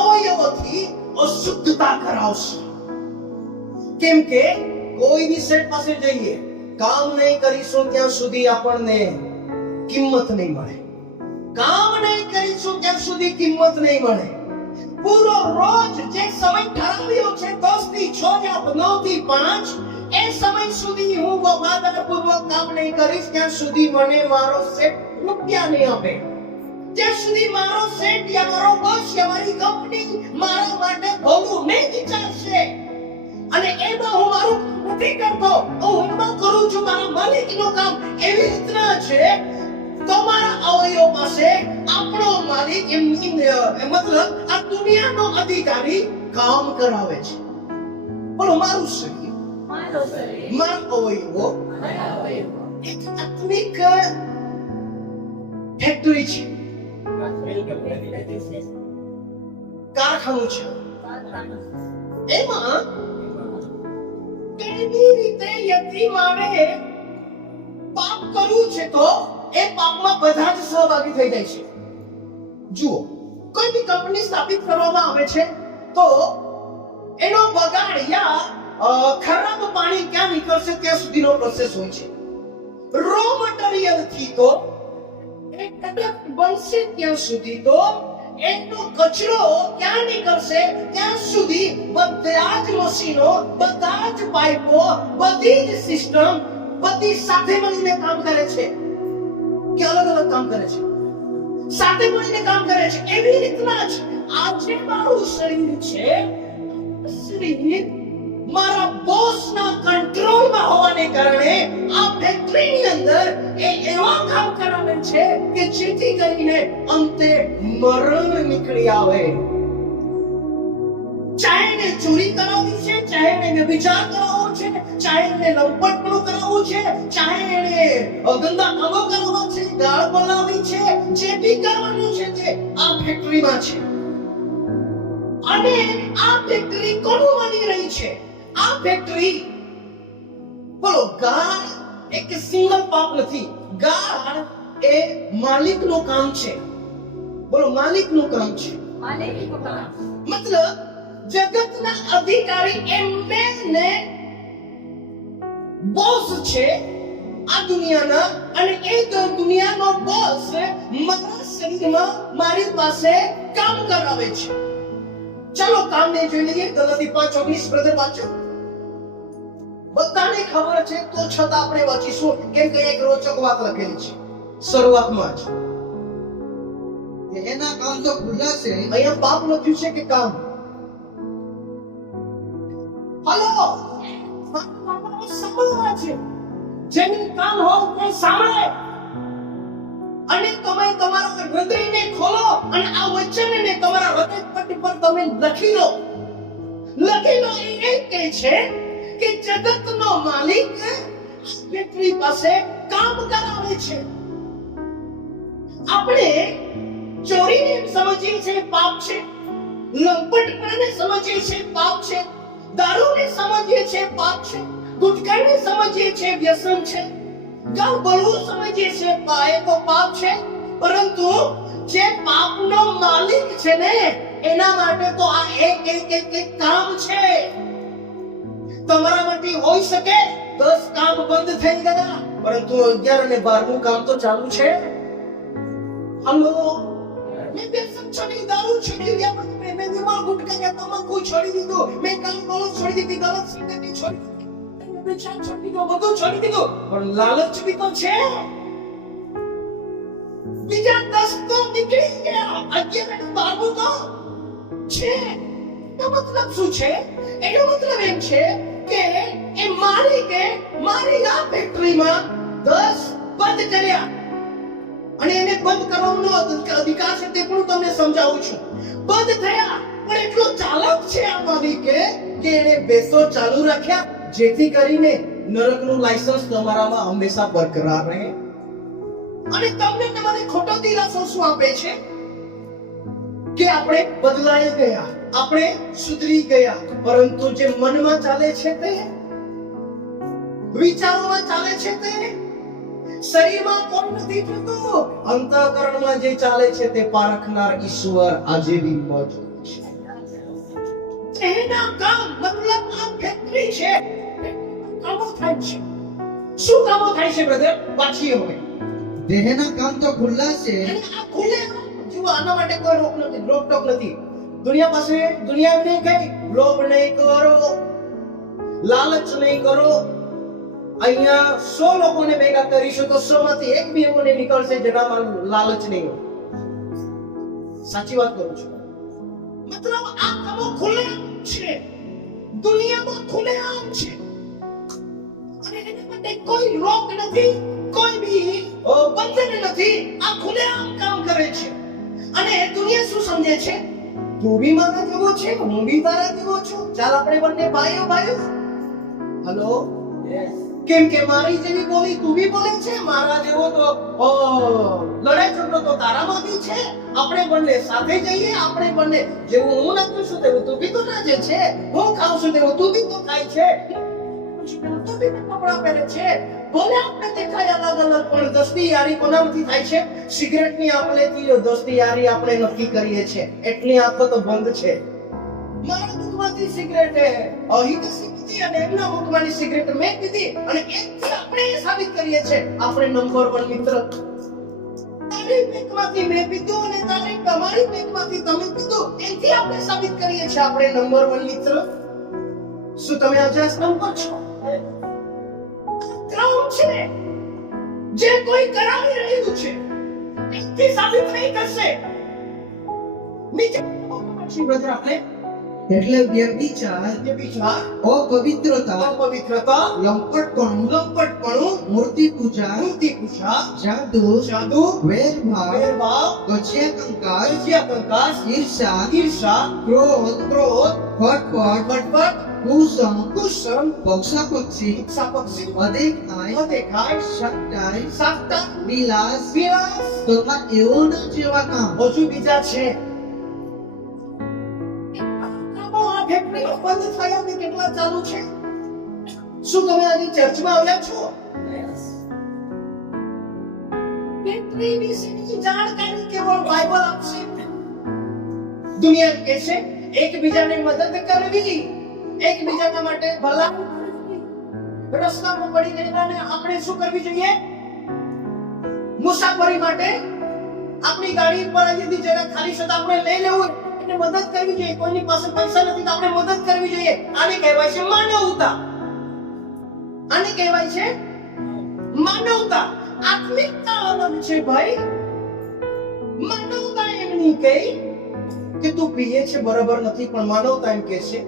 અવયવોથી અશુદ્ધતા કરાવશે. કેમ કે કોઈ બી સેટ પાસે જઈએ, કામ નહીં કરીશું ત્યાં સુધી આપણને કિંમત નહીં મળે, કામ નહીં કરીશું ત્યાં સુધી કિંમત નહીં મળે. પૂરો રોજ જે સમય ઠરાવ્યો છે 10 થી 6 યા 9 થી 5, એ સમય સુધી હું વફાદારીપૂર્વક કામ નહીં કરીશ ત્યાં સુધી મને મારો સેટ રૂપિયા નહીં આપે, ત્યાં સુધી મારો સેટ યા મારો બોસ યા મારી કંપની મારા માટે ભલું નહીં વિચારશે. અને એમાં હું મારું નથી કરતો, હું એમાં કરું છું મારા માલિકનું કામ. એવી રીતના છે તમારા અવયવ પાસે આપણો માલિક મતલબ આ દુનિયાનો અધિકારી કામ કરાવે છે. બોલો મારું શરીર, મારા અવયવો એક આત્મિક ફેક્ટરી છે, કારખાનું છે. એમાં કેવી રીતે યતિમાને પાપ કરવું છે તો એ પાપમાં બધા જ સહભાગી થઈ જાય છે. જુઓ, કોઈ બી કંપની સ્થાપિત કરવામાં આવે છે તો એનો બગાડ યા ખરાબ પાણી ક્યાં નીકળશે ત્યાં સુધીનો પ્રોસેસ હોય છે. રો મટીરીયલ થી તો એ પ્રોડક્ટ બનશે ત્યાં સુધી તો એનો કચરો ક્યાં નીકળશે ત્યાં સુધી બધા જ મશીનો, બધા જ પાઇપો, બધી જ સિસ્ટમ બધી સાથે મળીને કામ કરે છે કે અલગ અલગ કામ કરે છે? સાથે મળીને કામ કરે છે. એવી રીતના જ આજે મારું શરીર છે, શરીર મારા બોસના કંટ્રોલમાં હોવાને કારણે આ ફેક્ટરીની અંદર એ એવા કામ કરાવે છે કે જેથી કરીને અંતે મરણ નીકળી આવે. ચાહે એને ચોરી કરાવવી છે, ચાહે એને વ્યભિચાર કરાવવો છે, ચાહે એને લંપટપણું કરાવવું છે, ચાહે એને ગંદા કામો કરવા છે, ગાળ બોલાવવી છે, જે બી કરવાનું છે તે આ ફેક્ટરીમાં છે. અને આ ફેક્ટરી કોનું બની રહી છે? આ ફેક્ટરી, બોલો, ગાળ એક સિંગલ પાપ નથી, ગાળ એ માલિકનું કામ છે. બોલો, માલિકનું કામ છે. મતલબ જગતના અધિકારી એમને બોસ છે આ દુનિયાના, અને એ દુનિયાનો બોસ મારા શરીરમાં મારી પાસે કામ કરાવે છે. ચલો કામને જોઈ લઈએ. ગલાતી 5:19 બ્રધર વાંચો. બધાને ખબર છે તો છતાં આપણે વાંચીશું કેમ કે એક રોચક વાત લખેલી છે શરૂઆતમાં જ. એના કામ તો ખુલ્લાશે. અહીંયા પાપ લખ્યું છે કે કામ? હલો, સાંભળવા છે. જેનું કામ હોય તે સાંભળે. અને તમે તમારા હૃદયને ખોલો અને આ વચનને તમારા હૃદય પટ્ટી પર તમે લખી લો. લખી લો. એ કહે છે કે જગતનો માલિક ફેક્ટરી પાસે કામ કરાવે છે. આપણે ચોરીને સમજીએ છીએ પાપ છે, લંપટપણાને સમજીએ છીએ પાપ છે, દારૂને સમજીએ છીએ પાપ છે, ગુટખાને સમજીએ છીએ વ્યસન છે, ગાવ બળવું સમજીએ છીએ એ તો પાપ છે. પરંતુ જે પાપનો માલિક છે ને એના માટે તો આ એક કામ છે. તમારા માટે હોઈ શકે 10 કામ બંધ થઈ ગયા, પરંતુ 11 અને 12મું કામ તો ચાલુ છે. હલો, મેં વ્યસન છોડી, દારૂ છોડી દીધા, મેં વિમલ ગુટખા કે તમાકુ છોડી દીધું, મેં ગાળ ગલોચ છોડી દીધી, ગલત સંગતિ છોડી દીધી, મેં બેચાર છોડી દીધું, બધું છોડી દીધું, પણ લાલચ બી તો છે. બીજા 10 તો નીકળી ગયા, 11 અને 12મું તો છે. એનો મતલબ શું છે? એનો મતલબ એમ છે કે એ માલિકે મારી આ ફેક્ટરીમાં 10 બંધ કર્યા, અને એને બંધ કરવાનો અધિકાર છે તે પણ તમને સમજાવું છું. બંધ થયા, પણ એટલો ચાલાક છે આ માલિકે કે એને 2 તો ચાલુ રાખ્યા, જેથી કરીને નરકનું લાયસન્સ તમારામાં હંમેશા બરકરાર રહે. અને તમને તમારે ખોટો દિલાસો શું આપે છે કે આપણે બદલાઈ ગયા, આપણે સુધરી ગયા, પરંતુ જે મનમાં ચાલે છે તે, વિચારોમાં ચાલે છે તે, શરીરમાં કોણ નથી જોતું, અંતઃકરણમાં જે ચાલે છે તે પારખનાર ઈશ્વર આજે બી મોજૂદ છે. એના કામ મતલબ આ ફેક્ટરી છે, કામો થાય છે. શું કામો થાય છે બ્રધર? વાંચીએ હવે. દેહના કામ તો ખુલ્લા છે, અને આ ખુલ્લે જુઓ, આના માટે કોઈ રોકટોક નથી. દુનિયા પાસે, દુનિયા એમ નહીં કહે લોભ નહીં કરો, લાલચ નહીં કરો. અહીંયા 100 લોકોને ભેગા કરીશું તો 100 માંથી એક બી એવો નહીં નીકળશે જેનામાં લાલચ નહીં હોય. સાચી વાત કરું છું. મતલબ આ કામો ખુલ્લેઆમ છે, દુનિયામાં ખુલ્લેઆમ છે, અને એના માટે કોઈ રોક નથી, કોઈ બી બંધન નથી. આ ખુલ્લેઆમ કામ કરે છે. અને દુનિયા શું સમજે છે? તું બી મારા જેવો છે, હું બી તારા જેવો છું, ચાલ આપણે બંને ભાઈઓ ભાઈઓ. હલો, કેમ કે મારી જેવી બોલી તું બી બોલે છે, મારા જેવો તો લડાઈ ઝઘડો તો તારામાં બી છે. આપણે બંને સાથે જઈએ, આપણે બંને જેવું હું નાખું છું તેવું તું બી તો નાચે છે, હું ખાઉં છું તેવું તું બી તો ખાય છે, તું બી કપડા પહેરે છે. ભલે આપણે દેખાય અલગ અલગ, પણ દોસ્તી યારી કોનામાંથી થાય છે? સિગરેટની આપલેથી દોસ્તી યારી આપણે નક્કી કરીએ છીએ. એટલી આંખો તો બંધ છે. મારા મુખમાંથી સિગરેટ અહિતસી પીધી અને એમના મુખમાંથી સિગરેટ મેં પીધી, અને એથી આપણે સાબિત કરીએ છીએ આપણે નંબર 1 મિત્ર. તારી પેટમાંથી મેં પીધું અને તમારી પેટમાંથી તમે પીધું, એથી આપણે સાબિત કરીએ છીએ આપણે નંબર 1 મિત્ર. શું તમે આજે નંબર છો? ક્રમ છે જે કોઈ કરાવી રહ્યું છે એથી સાબિત નહીં કરશે. નીચે બ્રધર આપણે એટલે વ્યભિચાર, અપવિત્રતા, લંપટપણું, મૂર્તિ પૂજા, જાદુ, વેરભાવ, ગજ્યા કંકાસ, ઈર્ષા, ક્રોધ, ખટપટ, કુસમ, પક્ષાપક્ષી, અદેખાય, શકટાઈ, વિલાસ, તથા એઓના જેવા કામ હજુ બીજા છે. ફેક્ટરીઓ બંધ થયા અને કેટલા ચાલુ છે? શું તમે આજે ચર્ચમાં આવ્યા છો? ફેક્ટરી વિશેની જાણકારી કેવળ બાઇબલ આપશે. દુનિયા કહે છે એકબીજાને મદદ કરવી, એકબીજાના માટે ભલા કરવી. રસ્તામાં પડી ગયેલાને આપણે શું કરવી જોઈએ? મુસાફરી માટે આપણી ગાડી પર જગ્યા ખાલી છે તો આપણે લઈ લેવું, મદદ કરવી જોઈએ. કોઈની પાસે પૈસા નથી તો આપણે મદદ કરવી જોઈએ. આને કહેવાય છે માનવતા. આને કહેવાય છે માનવતા. આત્મિકતા અલગ છે ભાઈ. માનવતા એમ નહીં કહે કે તું પીએ છે બરાબર નથી, પણ માનવતા એમ કહે છે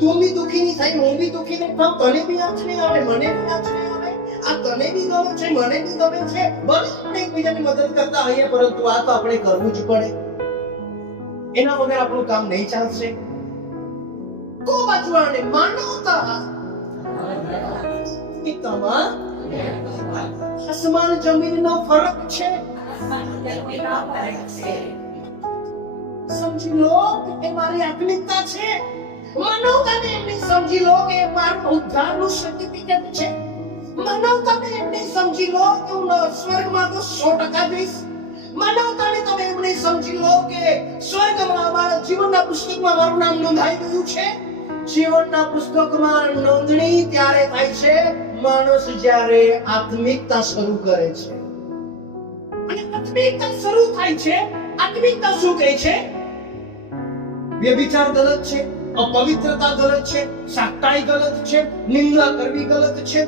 તું બી દુખી નહીં થાય, હું બી દુખી નહીં થાઉં, તને બી આંચ નહીં આવે, મને બી આંચ નહીં આવે, આ તને બી ગમે છે, મને બી ગમે છે, ભલે આપણે એકબીજાની મદદ કરતા હોઈએ, પરંતુ આ તો આપણે કરવું જ પડે. એના વગર આપણું કામ નહીં ચાલશે. કો બાજુવાને માનવતા આસમાન જમીનનો ફરક છે. સમજી લો કે એ મારી આત્મિકતા છે. માનવતાને એમને સમજી લો કે એ મારું ઉદ્ધારનું સર્ટિફિકેટ છે. માનવતાને એમને સમજી લો કે હું સ્વર્ગમાં તો 100% જઈશ. માનવતાને તમે એમને સમજી લો કે સ્વર્ગમાં મારા જીવનના પુસ્તકમાં મારું નામ નોંધાઈ ગયું છે. જીવનના પુસ્તકમાં નોંધણી ત્યારે થાય છે માણસ જ્યારે આત્મિકતા શરૂ કરે છે. અને આત્મિકતા શરૂ થાય છે. આત્મિકતા શું કહે છે? વ્યભિચાર ગલત છે, અપવિત્રતા ગલત છે, સાકટાઈ ગલત છે, નિંદા કરવી ગલત છે,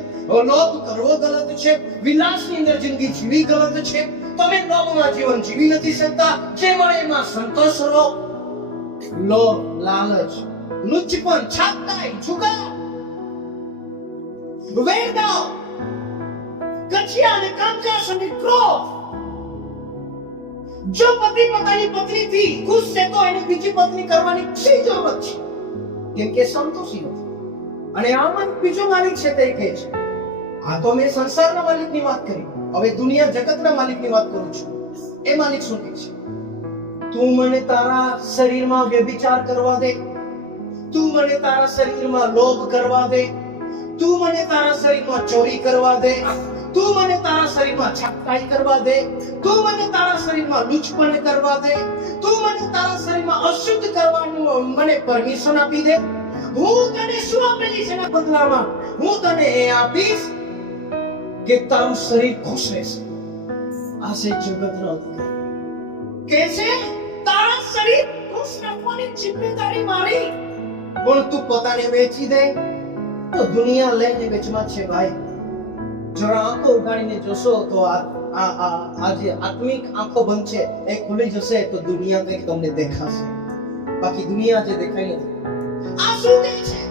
લોભ કરવો ગલત છે, વિલાસની અંદર જિંદગી જીવી ગલત છે. તમે લોભમાં જીવન જીવી નથી શકતા. જે મળે એમાં સંતોષ રહો. લોભ, લાલચ, લુચ્ચપણ, છાપટાઈ, જુગાર, વેરદાવ, કચિયા અને કામકાજ અને ક્રોધ. જો પતિ પોતાની પત્નીથી ખુશ છે તો એને બીજી પત્ની કરવાની શી જરૂરત છે? કેમ કે સંતોષી નથી. અને આમાં બીજો માલિક છે તે કહે છે, આ તો મેં સંસારના માલિકની વાત કરી, હવે દુનિયા જગતના માલિકની વાત કરું છું. એ માલિક શું કહે છે? તું મને તારા શરીરમાં વ્યભિચાર કરવા દે, તું મને તારા શરીરમાં લોભ કરવા દે, તું મને તારા શરીરમાં ચોરી કરવા દે, તું મને તારા શરીરમાં છાપટાઈ કરવા દે, તું મને તારા શરીરમાં લુચ્ચપણ કરવા દે, તું મને તારા શરીરમાં અશુદ્ધ કરવાનું મને પરમિશન આપી દે. હું તને શું આપેલી છે એના બદલામાં? હું તને એ આપીશ કે તારું શરીર ખુશ રહેશે. આ છે જગતનો અધિકાર. કે છે તારા શરીર ખુશ રાખવાની જિમ્મેદારી મારી. પણ તું પોતાને વેચી દે તો દુનિયા લઈને વેચમાં છે ભાઈ. જરા આંખો ઉગાડીને જોશો તો આ જે આત્મિક આંખો બંધ છે એ ખુલી જશે તો દુનિયા કંઈક તમને દેખાશે. બાકી દુનિયા જે દેખાય નથી. આ શું કહે છે?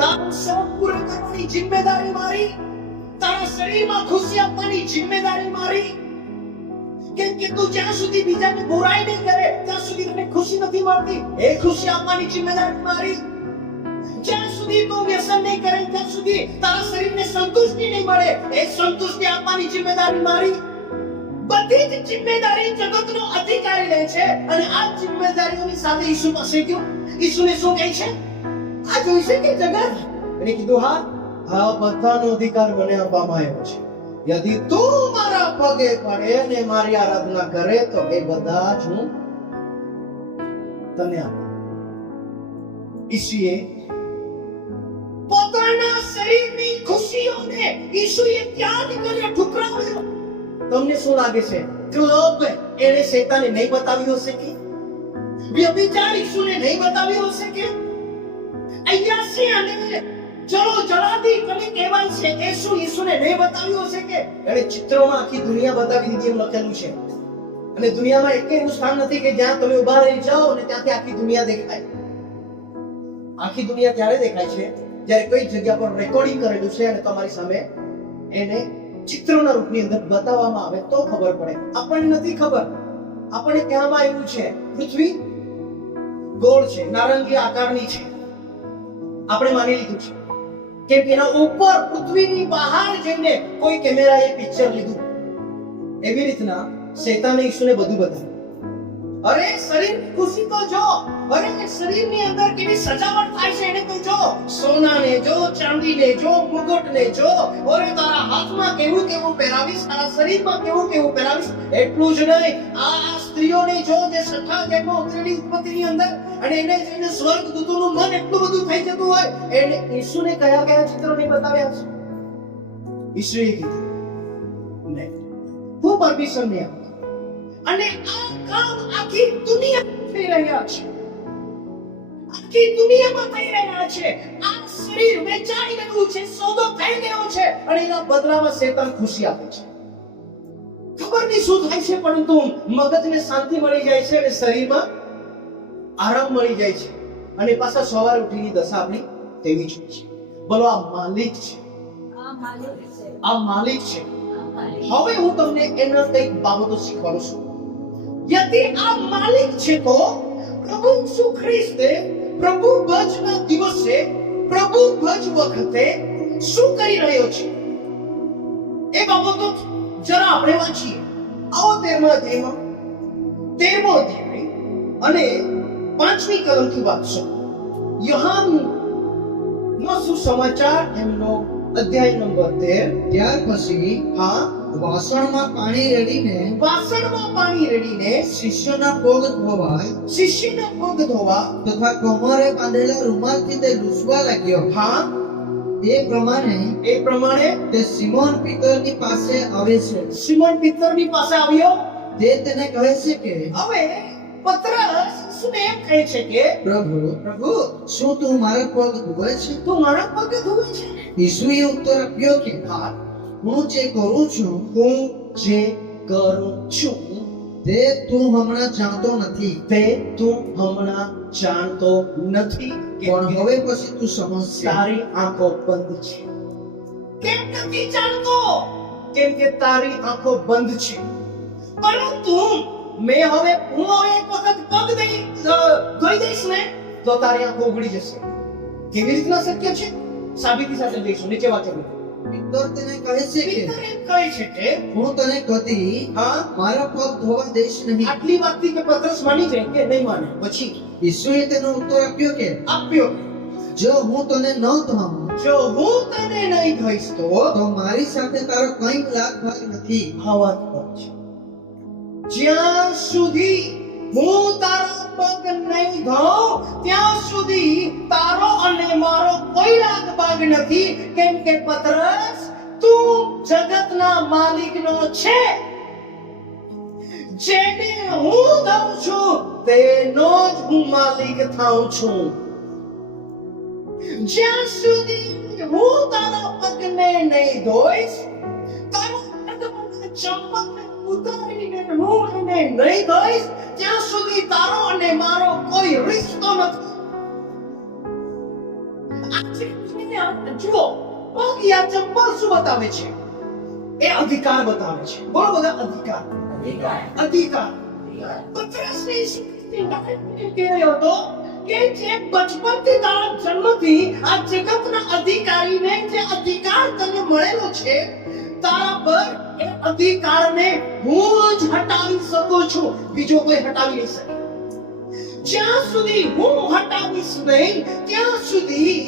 તારું શોખ પૂરો કરવાની જિમ્મેદારી મારી, તારા શરીરમાં ખુશી આપવાની જિમ્મેદારી મારી. કેમ કે તું જ્યાં સુધી બીજાને બુરાઈ નહીં કરે ત્યાં સુધી તને ખુશી નથી મળતી. એ ખુશી આપવાની જિમ્મેદારી મારી. જ્યાં સુધી તું વ્યસન નહીં કરે ત્યાં સુધી તારા શરીરને સંતુષ્ટિ નહીં મળે, એ સંતુષ્ટિ આપવાની જિમ્મેદારી મારી. બધી જ જિમ્મેદારી જગતનો અધિકારી લે છે. અને આ જિમ્મેદારીઓની સાથે ઈસુ પાસે ગયો. ઈસુને શું કહે છે? આ જોઈ છે કે જગત? એને કીધું હા, આ બધાનો અધિકાર મને આપવામાં આવ્યો છે. યદિ તું મારા પગે પડે અને મારી આરાધના કરે તો એ બધા જ હું તને આપું. ઈસુએ પોતાના શરીરની ખુશીઓને ઈસુએ ત્યાગ કર્યો, ઠુકરાવ્યો. તમને શું લાગે છે? લોભ એને શેતાને નહીં બતાવ્યો હશે કે? વ્યભિચાર ઈસુને નહીં બતાવ્યો હશે કે? અય્યાસી અને જલાદી કને કહેવાય છે એ શું ઈસુને નહીં બતાવ્યો હશે કે? એને ચિત્રોમાં આખી દુનિયા બતાવી દીધી એમ લખેલું છે. અને દુનિયામાં એક એવું સ્થાન નથી કે જ્યાં તમે ઉભા રહી જાઓ અને ત્યાંથી આખી દુનિયા દેખાય. આખી દુનિયા ત્યારે દેખાય છે જ્યારે કોઈ જગ્યા પર રેકોર્ડિંગ કરેલું છે અને તમારી સામે એને ચિત્રોના રૂપની અંદર બતાવવામાં આવે તો ખબર પડે. આપણને નથી ખબર. આપણને કહેવામાં આવ્યું છે પૃથ્વી ગોળ છે, નારંગી આકારની છે. આપણે માની લીધું છે કેમ કે એના ઉપર પૃથ્વીની બહાર જઈને કોઈ કેમેરાએ પિક્ચર લીધું. એવી રીતના શૈતાને ઈસુને બધું બતાવ્યું. અરે શરીરની ખુશી તો જો, અરે શરીરની અંદર કેવી સજાવટ થાય છે એને તો જો. સોનાને જો, ચાંદીને જો, મુગટને જો. અરે તારા હાથમાં કેવું કેવું પહેરાવીશ, તારા શરીરમાં કેવું કેવું પહેરાવીશ. એટલું જ નહીં, આ સ્ત્રીઓને જો જે છઠ્ઠા અધ્યાયમાં ઉતરેલી ઉત્પત્તિની અંદર, અને એને જોઈને સ્વર્ગદૂતોનું મન એટલું બધું થઈ જતું હોય. એને ઈસુને કયા કયા ચિત્રોને બતાવ્યા છે? ઈસુએ કીધું નહીં, હું પરમિશન નહીં આપું. અને આ કામ આખી દુનિયામાં થઈ રહ્યા છે. આખી દુનિયામાં થઈ રહ્યા છે. આ શરીર વેચાઈ રહ્યું છે, સોદો થઈ ગયો છે, અને એના બદલામાં શેતાન ખુશી આપે છે. ખબર નહીં શું થાય છે, પરંતુ મગજને શાંતિ મળી જાય છે અને શરીરમાં આરામ મળી જાય છે. અને પાછા સવારે ઉઠીની દશા આપણી તેવી જ હોય છે. બોલો આ માલિક છે, આ માલિક છે. હવે હું તમને એના કંઈક બાબતો શીખવાનું છું. યદિ આ માલિક છે તો પ્રભુ ઈસુ ખ્રિસ્તે પ્રભુ ભજના દિવસે, પ્રભુ ભજ વખતે શું કરી રહ્યો છે એ બાબતો જરા આપણે વાંચીએ. આવો 13મો અધ્યાય અને 5મી કલમથી વાંચશો. યોહાન નો સુસમાચાર એમનો અધ્યાય નંબર 13. ત્યાર પછી હા, વાસણમાં પાણી રેડીને વાસણમાં પાણી રેડીને શિષ્યોના પગ ધોવા શિષ્યના પગ ધોવા તથા કમરે બાંધેલા રૂમાલથી તે લૂછવા લાગ્યો. હા, એ પ્રમાણે એ પ્રમાણે તે સિમોન પીતરની પાસે આવે છે. સિમોન પિત્તરની પાસે આવ્યો. તે તેને કહે છે કે હવે પતરસ ઈસુને એમ કહે છે કે પ્રભુ, પ્રભુ, શું તું મારા પગ ધોવે છે? તું મારા પગ ધોવે છે? ઈસુએ ઉત્તર આપ્યો કે હા, હું જે કરું છું હું જે કરું છું તે તું હમણાં જાણતો નથી, તે તું હમણાં જાણતો નથી, પણ પણ હવે પછી તું સમજશે. તારી આંખો બંધ છે. કેમ નથી જાણતો? કેમ કે તારી આંખો બંધ છે. પરંતુ હું એક વખત પગ ધોઈ દઈશ ને તો તારી આંખો ઉઘડી જશે. કેવી રીતના શક્ય છે? સાબિતી સાથે જઈશું. નીચે વાંચો. પિત્તર તેને કહે છે કે પિત્તર એમ કહે છે કે હું તને કદી હા, મારા પગ ધોવા દઈશ નહીં. આટલી વાતથી કે પતરસ માની જાય કે નહીં માને? પછી ઈસુએ તેનો ઉત્તર આપ્યો કે આપ્યો, જો હું તને ન ધોઉં જો હું તને નહીં ધોઈશ તો મારી સાથે તારો કંઈ લાગ ભાગ નથી. આ વાત પર છે. જ્યાં સુધી હું તારો પગ નહીં ધોઉં ત્યાં સુધી તારો અને મારો કોઈ લાગ ભાગ નથી. કેમ કે પતરસ, તું જગતના માલિકનો છે. જેને હું ધોઉં છું તેનો જ હું માલિક થાઉં છું. જ્યાં સુધી હું તારા પગને નહીં ધોઈશ, તારો પગમાં ચંપલને ઉતારીને હું એને નહીં ધોઈશ, ત્યાં સુધી તારો અને મારો કોઈ રિશ્તો નથી. આજે જુઓ, પગ યા ચંપલ શું બતાવે છે? એ અધિકાર બતાવે છે. બોલો બધા, અધિકાર. અધિકાર. પતરસને ઈસુ ખ્રિસ્તે કહી રહ્યો હતો કે જે બચપનથી તારા જન્મથી આ જગતના અધિકારીને જે અધિકાર તને મળેલો છે, તારા પર એ અધિકારને હું જ હટાવી શકું છું. બીજો કોઈ હટાવી નહીં શકે. જ્યાં સુધી હું હટાવીશ નહીં ત્યાં સુધી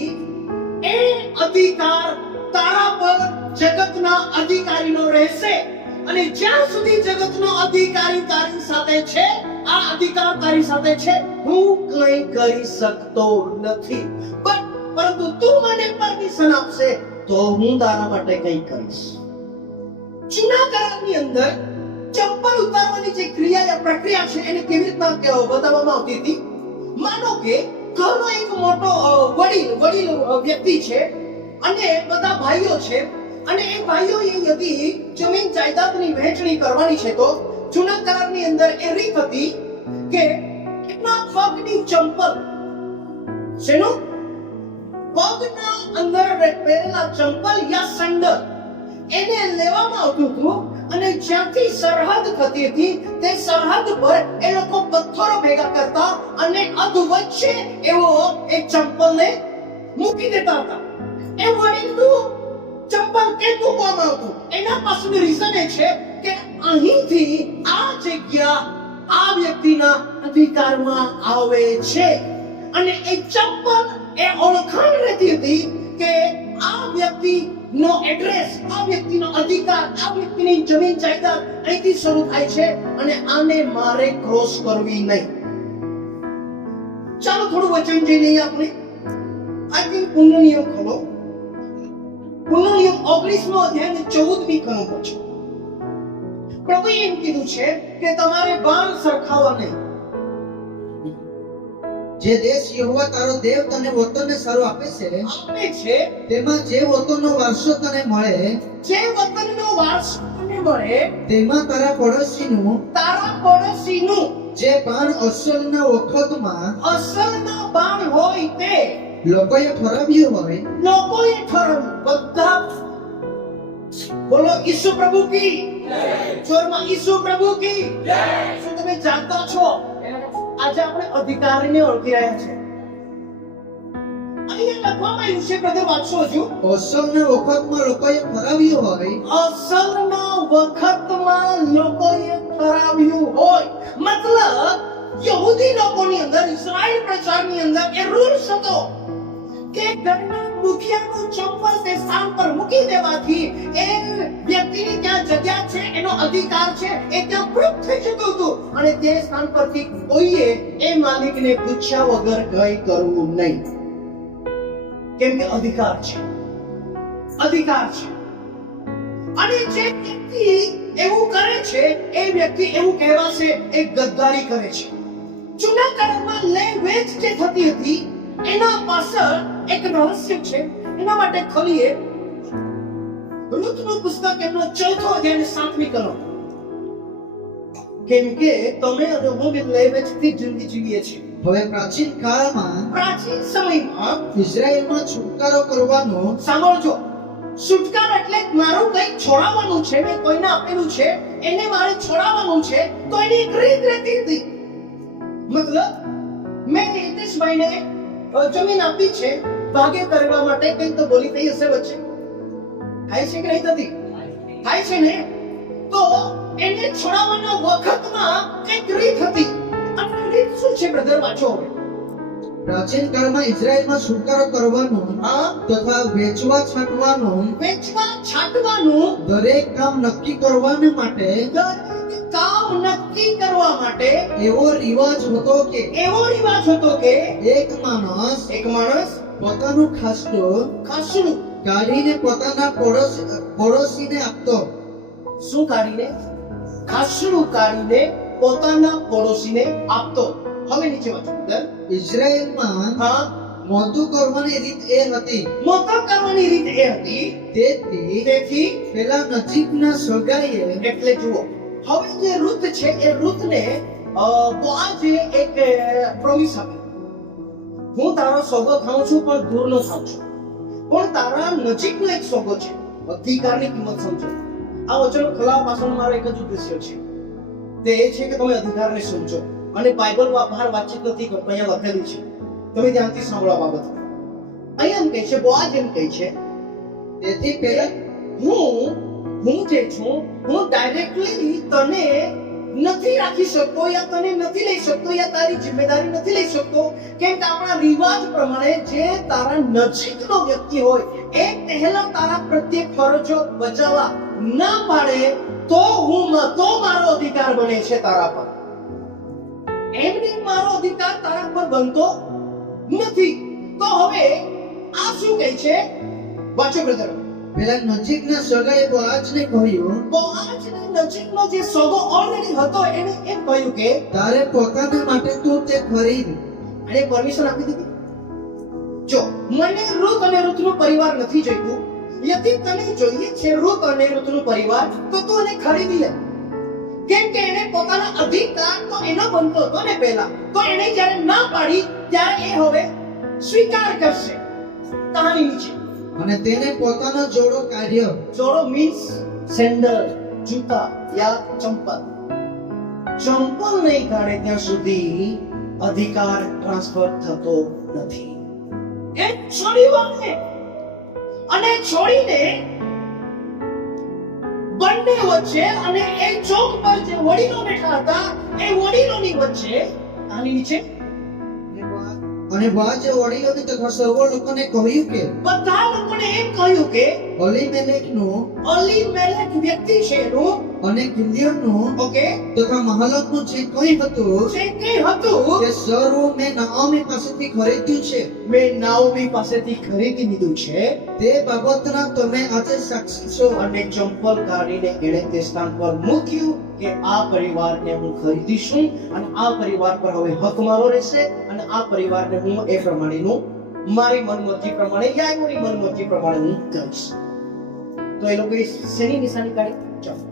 એ અધિકાર તારા પર જગતના અધિકારીનો રહેશે. અને જ્યાં સુધી જગતનો અધિકારી તારી સાથે છે, આ અધિકાર તારી સાથે છે, હું કંઈ કરી શકતો નથી. પરંતુ તું મને પરમિશન આપશે તો હું તારા માટે કંઈ કરીશ. જૂના કરારની અંદર ચંપલ ઉતારવાની જે પ્રક્રિયા છે એને કેવી રીતના બતાવવામાં આવતી હતી? માનો કે ઘરનો એક મોટો વડીલ વ્યક્તિ છે અને બધા ભાઈઓ છે, અને એ ભાઈઓએ યદી જમીન જાયદાદની વહેંચણી કરવાની છે તો જૂના કરારની અંદર એ રીત હતી કે એના પગની ચંપલ, શેનું? પગના અંદર પહેરેલા ચંપલ યા સેન્ડલ, એને લેવામાં આવતું હતું અને જ્યાંથી સરહદ થતી હતી તે સરહદ પર એ લોકો પથ્થરો ભેગા કરતા અને અધવચ્ચે એવો એક ચંપલને મૂકી દેતા હતા. એ વડીલનું ચંપલ કેમ મૂકવામાં આવતું? એના પાછળનું રીઝન એ છે કે અહીંથી આ જગ્યા આ વ્યક્તિના અધિકારમાં આવે છે અને એ ચંપલ એ ઓળખાણ રહેતી હતી કે આ વ્યક્તિનો એડ્રેસ, આ વ્યક્તિનો અધિકાર, આ વ્યક્તિની જમીન જાયદાદ અહીંથી શરૂ થાય છે અને આને મારે ક્રોસ કરવી નહીં. ચાલો થોડું વચન જોઈ લઈએ આપણે. આઈ થિંક પુણ્ય નિયમ ખોલો. પુણ્ય નિયમ 19મો અધ્યાય અને 14મી કલમ પર છે. પ્રભુએ એમ કીધું છે કે તમારે બાણ સરખાવવા નહીં. જે દેશ યહોવા તારો દેવ તને વતનને સારું આપે છે તેમાં જે વતનનો વારસો તને મળે, જે વતનનો વારસો તને મળે, તેમાં તારા પડોશીનું જે બાણ અસલના બાણ હોય તે લોકોએ ઠરાવ્યું હોય, બધા બોલો ઈસુ પ્રભુ કી જય. જોરમાં ઈસુ પ્રભુ કી જય. શું તમે જાણતા છો આજે આપણે અધિકારીને ઓળખી રહ્યા છે? અહીંયા લખવામાં આવ્યું છે બ્રધર, વાંચો હજુ. અસલના વખતમાં લોકોએ ફરાવ્યું હોય, અસલના વખતમાં લોકોએ કરાવ્યું હોય, મતલબ યહૂદી લોકોની અંદર, ઇઝરાયલ પ્રજાની અંદર એ રૂલ્સ હતો કે ઘરના મુખિયાનું ચંપલ તે સ્થાન પર મૂકી દેવાથી એ વ્યક્તિની ત્યાં જગ્યા છે, એનો અધિકાર છે, એ ત્યાં પ્રૂફ થઈ જતું હતું અને તે સ્થાન પરથી કોઈએ એ માલિકને પૂછ્યા વગર કંઈ કરવું નહીં, કેમ કે અધિકાર છે, અધિકાર છે. અને જે વ્યક્તિ એવું કરે છે એ વ્યક્તિ એવું કહેવાશે એ ગદ્દારી કરે છે. જૂના કાળમાં લે વેચ જે થતી હતી એના પાછળ એક રહસ્ય છે. એના માટે ખોલીએ રૂથનું પુસ્તક, એનો 4થો અધ્યાય 7મી કલમ. કેમ કે તમે અને હું બી લે વેચથી જિંદગી જીવીએ છીએ. હવે પ્રાચીન કાળમાં પ્રાચીન સમયમાં ઇઝરાયલમાં છુટકારો કરવાનો, સાંભળજો, છુટકારો એટલે મારું કંઈક છોડાવવાનું છે, મેં કોઈને આપેલું છે, એને મારે છોડાવવાનું છે, તો એની એક રીત રહેતી હતી. મતલબ મેં નીતિશભાઈને જમીન આપી છે ભાગે કરવા માટે, કંઈક તો બોલી થઈ હશે વચ્ચે, થાય છે કે નહીં થતી? થાય છે ને. તો એને છોડાવવાના વખતમાં કંઈક રીત હતી. અને રીત શું છે બ્રધર, વાંચો હવે. પ્રાચીન કાળમાં ઇઝરાયલમાં છુટકારો કરવાનો હા, તથા વેચવા છાંટવાનો વેચવા છાંટવાનું દરેક કામ નક્કી કરવાને માટે દરેક કામ નક્કી કરવા માટે એવો રિવાજ હતો કે એવો રિવાજ હતો કે એક માણસ એક માણસ પોતાનું ખાસડું ખાસડું કાઢીને પોતાના પડોશીને આપતો. શું કાઢીને? ખાસડું કાઢીને પોતાના પડોશીને આપતો. હવે નીચે વાંચો બ્રધર. ઇઝરાયલમાં હા, મોતું કરવાની રીત એ હતી, મોતો કરવાની રીત એ હતી. તેથી પેલા નજીકના સગાઈએ એટલે જુઓ, હવે જે રૂથ છે એ રૂથને બોઆઝે એક પ્રોમિસ આપી, હું તારો સોગો ખાઉં છું પણ દૂરનો ખાઉં છું, પણ તારા નજીકનો એક સોગો છે, અધિકારની કિંમત સમજો. આ વચનો ખોલાવા પાછળ મારો એક જ ઉદ્દેશ્ય છે, તે એ છે કે તમે અધિકારને સમજો. અને બાઇબલ બહાર વાતચીત નથી કરતો, અહીંયા લખેલું છે, તમે ધ્યાનથી સાંભળો આ બાબત. અહીંયા એમ કહે છે, બોઆઝ એમ કહે છે, તેથી પેલા હું જે છું, હું ડાયરેક્ટલી તને નથી રાખી શકતો, યા તને નથી લઈ શકતો, યા તારી જિમ્મેદારી નથી લઈ શકતો, કેમ કે આપણા રિવાજ પ્રમાણે જે તારા નજીકનો વ્યક્તિ હોય એ પહેલા તારા પ્રત્યે ફરજો બજાવવા ના પાડે તો મારો અધિકાર બને છે તારા પર. એમને મારો અધિકાર તારા પર બનતો નથી. તો હવે આ શું કહે છે? વાંચો બ્રધર. પેલા નજીકના સગાએ બોઆઝને કહ્યું, બોઆઝને નજીકનો જે સોગો ઓલરેડી હતો એને એમ કહ્યું કે તારે પોતાના માટે તું તે ખરીદ. અને પરમિશન આપી દીધી. જો મને રૂથ અને રૂથનો પરિવાર નથી જોઈતું, યથી તને જોઈએ છે રૂથ અને રૂથનો પરિવાર, તો તું એને ખરીદી લે. કેમ કે એને પોતાના અધિકાર તો એનો બનતો હતો ને પહેલા, તો એને જ્યારે ના પાડી ત્યારે એ હવે સ્વીકાર કરશે. કહાની નીચે. અને તેને પોતાનો જોડો કાઢ્યો. જોડો મીન્સ સેન્ડલ, જૂતા યા ચંપલ. ચંપલ નહીં કાઢે ત્યાં સુધી અધિકાર ટ્રાન્સફર થતો નથી. એ છોડીને અને છોડીને બંને વચ્ચે અને એ ચોક પર જે વડીલો બેઠા હતા એ વડીલોની વચ્ચે આની નીચે અને બોઆઝે વડીલોને તથા સર્વ લોકોને કહ્યું કે બધા લોકોને એમ કહ્યું કે અલીમેલેક વ્યક્તિ છે એનું અને ગિલ્યોનનું ઓકે તથા મહાલતનું જે કંઈ હતું જે કંઈ હતું તે સર્વ મેં નાઓમી પાસેથી ખરીદ્યું છે. મેં નાઓમી પાસેથી ખરીદી લીધું છે. તે બાબતના તમે આજે સાક્ષી છો. અને ચંપલ કાઢીને એણે તે સ્થાન પર મૂક્યું કે આ પરિવારને હું ખરીદીશું અને આ પરિવાર પર હવે હક મારો રહેશે અને આ પરિવારને હું એ પ્રમાણેનું મારી મનમરજી પ્રમાણે યા મારી મનમરજી પ્રમાણે હું કરીશ. તો એ લોકોએ શેની નિશાની કાઢી? ચંપલ.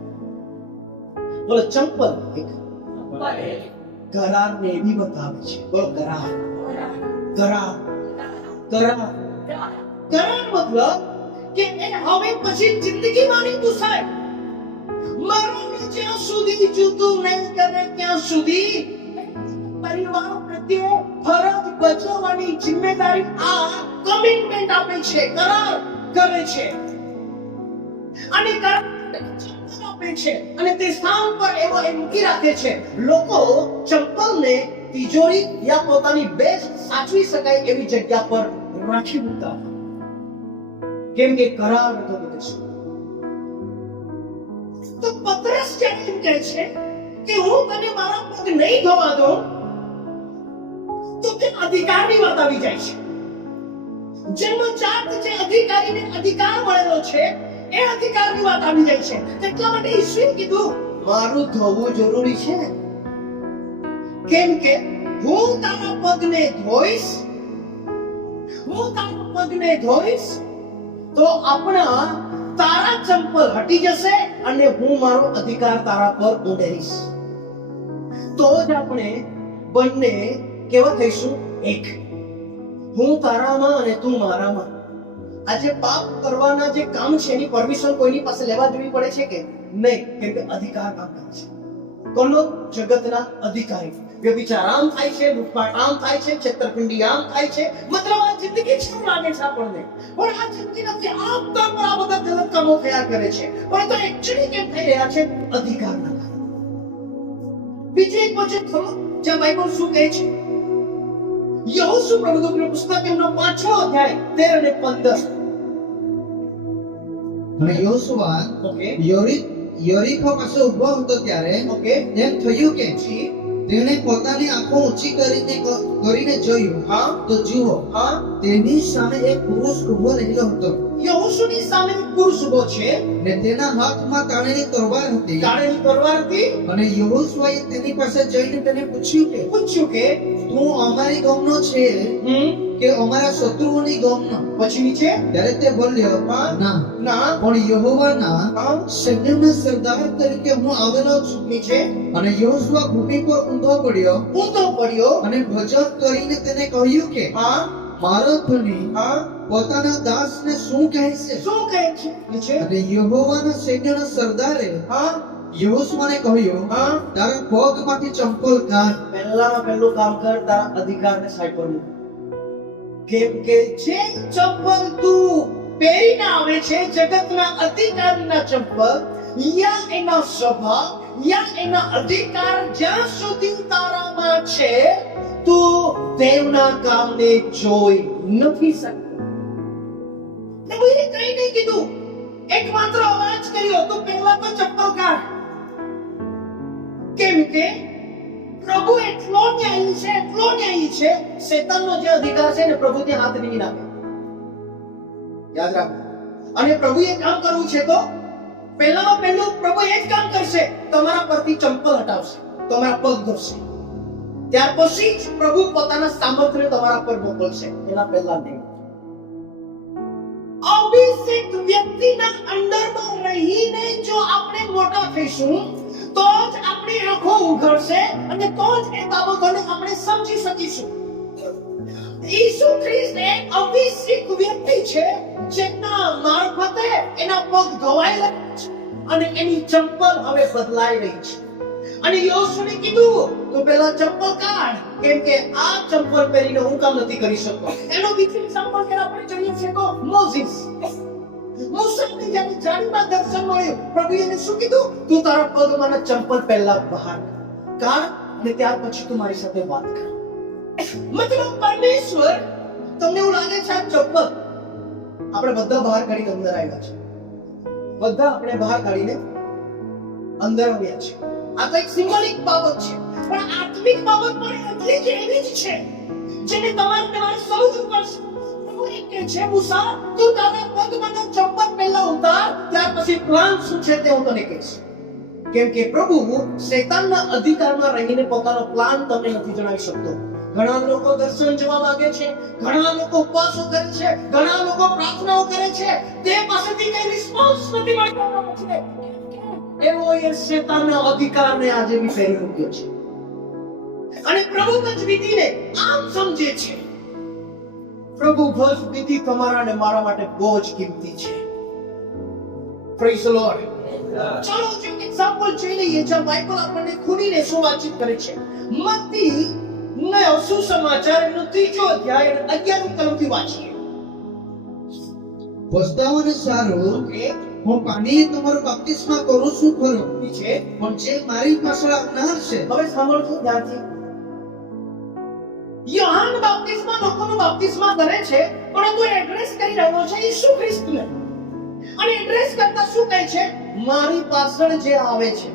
બોલો ચંપલ એક કરારને એવી બતાવે છે. બોલો કરાર. કરાર કરાર કરાર મતલબ કે એ હવે પછી જિંદગીમાં નહીં પૂછાય. મરણને જ્યાં સુધી જુદું નહીં કરે ત્યાં સુધી પરિવાર પ્રત્યે ફરજ બજાવવાની જિમ્મેદારી આ કમિટમેન્ટ આપે છે, કરાર કરે છે અને કરાર આપે છે અને તે સ્થાન પર એવો એ મૂકી રાખે છે. લોકો ચંપલને તિજોરી યા પોતાની બેગ સાચવી શકાય એવી જગ્યા પર રાખી મૂકતા કેમ કે કરાર હતો બધે છે. તો પતરસ જેમ કહે છે કે હું તને મારા પગ નહીં ધોવા દઉં તો તે અધિકારની વાત આવી જાય છે. જન્મજાત જે અધિકારીને અધિકાર મળેલો છે એ અધિકારની વાત આવી જાય છે. એટલા માટે ઈશ્વરે કીધું મારું ધોવું જરૂરી છે કેમ કે હું તારા પગને ધોઈશ, હું તારા પગને ધોઈશ તો આપણા તારા ચંપલ હટી જશે અને હું મારો અધિકાર તારા પર ઉમેરીશ. તો જ આપણે બંને કેવા થઈશું? એક. હું તારામાં અને તું મારામાં. આજે પાપ કરવાના જે કામ છે એની પરમિશન કોઈની પાસે લેવા જવી પડે છે કે નહીં? કેમ કે અધિકાર કામ કરે છે. કોનો? જગતના અધિકારી. વ્યભિચાર આમ થાય છે, લૂંટફાટ આમ થાય છે, છેતરપિંડી આમ થાય છે. મતલબ આ જિંદગી શું લાગે છે આપણને? પણ આ જિંદગી નથી. આમ તો આ બધા ગલત કામો થયા કરે છે, પરંતુ એક્ચ્યુઅલી કેમ થઈ રહ્યા છે? અધિકારના કારણે. બીજી એક વચન ખરો જ્યાં બાઇબલ શું કહે છે? યહોશુ પ્રવક્તાનું પુસ્તક એમનો 5મો અધ્યાય 13 અને 15. અને યોશુઆ ઓકે યરીખો પાસે ઉભો હતો ત્યારે ઓકે એમ થયું કે જી તેણે પોતાની આંખો ઊંચી કરીને જોયું, હા તો જુઓ, હા તેની સામે એક પુરુષ ઉભો રહેલો હતો યહોશુની સામે એક પુરુષ ઉભો છે. ને તેના હાથમાં તાણેલી તલવાર હતી. કાળેલી તલવાર હતી. અને યહોશુઆએ તેની પાસે જઈને તેને પૂછ્યું કે તું અમારી ગામનો છે કે અમારા શત્રુઓની ગામનો? પછી નીચે ત્યારે તે બોલ્યો, હા, ના, ના, પણ યહોવાના હા, સૈન્યના સરદાર તરીકે હું આવેલો છું. નીચે અને યહોશુઆ ભૂમિ પર ઊંધો પડ્યો ઊંધો પડ્યો. અને ભજન કરીને તેને કહ્યું કે હા, મારો ધણી હા, પોતાના દાસને શું કહે છે? શું કહે છે? નીચે અને યહોવાના સૈન્યના સરદારે હા, યહોશુઆને કહ્યું, હા, તારા પગમાંથી ચંપલ કાઢ. પહેલામાં પહેલું કામ કર, તારા અધિકારને સાઈડ પર મૂક. કેમ કે જે ચંપલ તું પહેરીને આવે છે, જગતના અધિકારના ચંપલ, યા એના સ્વભાવ, યા એના અધિકાર જ્યાં સુધી તારામાં છે, તું દેવના કામને જોઈ નથી શકતો. પ્રભુએ કંઈ નહીં કીધું, એકમાત્ર અવાજ કર્યો, તો પહેલા તો ચંપલ કાઢ. કેમ કે પ્રભુ એટલો ન્યાયી છે, શેતાનનો જે અધિકાર છે ને પ્રભુ ત્યાં હાથ નહીં નાખે. યાદ રાખો. અને પ્રભુએ કામ કરવું છે તો પહેલામાં પહેલું પ્રભુ એ જ કામ કરશે, તમારા પરથી ચંપલ હટાવશે, તમારા પગ ધોશે. ત્યાર પછી જ પ્રભુ પોતાના સામર્થ્યને તમારા પર મોકલશે, એના પહેલા નહીં. અભિષેક વ્યક્તિના અંડરમાં રહીને જો આપણે મોટા થઈશું તો જ આપણી આંખો ઉઘડશે અને તો જ એ બાબતોને આપણે સમજી શકીશું. ઈસુ ખ્રિસ્ત એક અભિષેક વ્યક્તિ છે જેના મારફતે એના પગ ધોવાઈ રહ્યા છે અને એની ચંપલ હવે બદલાઈ રહી છે. અને યહોશુને કીધું તો પહેલા ચંપલ કાઢ, કેમ કે આ ચંપલ પહેરીને હું કામ નથી કરી શકતો. એનો બીજો એક્ઝામ્પલ કે આપણે જોઈએ છે તો મોઝીસ. મૂસાને જ્યારે જાણીમાં દર્શન મળ્યું, પ્રભુએ એને શું કીધું? તું તારા પગમાંના ચંપલ પહેલા બહાર કાઢ અને ત્યાર પછી તું મારી સાથે વાત કર. મતલબ પરમેશ્વર, તમને એવું લાગે છે આ ચંપલ આપણે બધા બહાર કાઢીને અંદર આવ્યા છે, બધા આપણે બહાર કાઢીને અંદર આવ્યા છે. આ તો એક સિમ્બોલિક બાબત છે, પણ આત્મિક બાબત પણ એટલી જ એવી જ છે જેને તમારે સમજવું પડશે. પ્રભુ એ કહે છે, મૂસા, તું તારા પગમાંના ચંપલ પહેલા ઉતાર, ત્યાર પછી પ્લાન શું છે તે હું તને કહીશ. કેમ કે પ્રભુ શૈતાનના અધિકારમાં રહીને પોતાનો પ્લાન તમને નથી જણાવી શકતો. ઘણા લોકો દર્શન જોવા માંગે છે, ઘણા લોકો ઉપવાસો કરે છે, ઘણા લોકો પ્રાર્થનાઓ કરે છે, તે પાસેથી કઈ રિસ્પોન્સ નથી મળતો છે. એવો એ શૈતાનના અધિકારને આજે બી ફેરી મૂક્યો છે અને પ્રભુ ભજ વિધિને આમ સમજે છે. પ્રભુ ભજ વિધિ તમારા અને મારા માટે બહુ જ કિંમતી છે. Praise the lord. ચાલો જો એક્ઝામ્પલ જોઈ લઈએ જ્યાં બાઇબલ આપણને ખુલીને શું વાતચીત કરે છે. મત્તી સુસમાચાર એનો 3જો અધ્યાય અને 11મી કલમથી વાંચીએ. પસ્તાવાને સારું ઓકે હું પાણી તમારું બાપ્તિસ્મા કરું છું ખરો, છે. પણ જે મારી પાછળ આવનાર છે હવે સાંભળજો ધ્યાનથી. યોહાન બાપ્તિસ્મા લોકોનું બાપ્તિસ્મા કરે છે, પરંતુ એડ્રેસ કરી રહ્યો છે ઈસુ ખ્રિસ્તને. અને એડ્રેસ કરતા શું કહે છે? મારી પાછળ જે આવે છે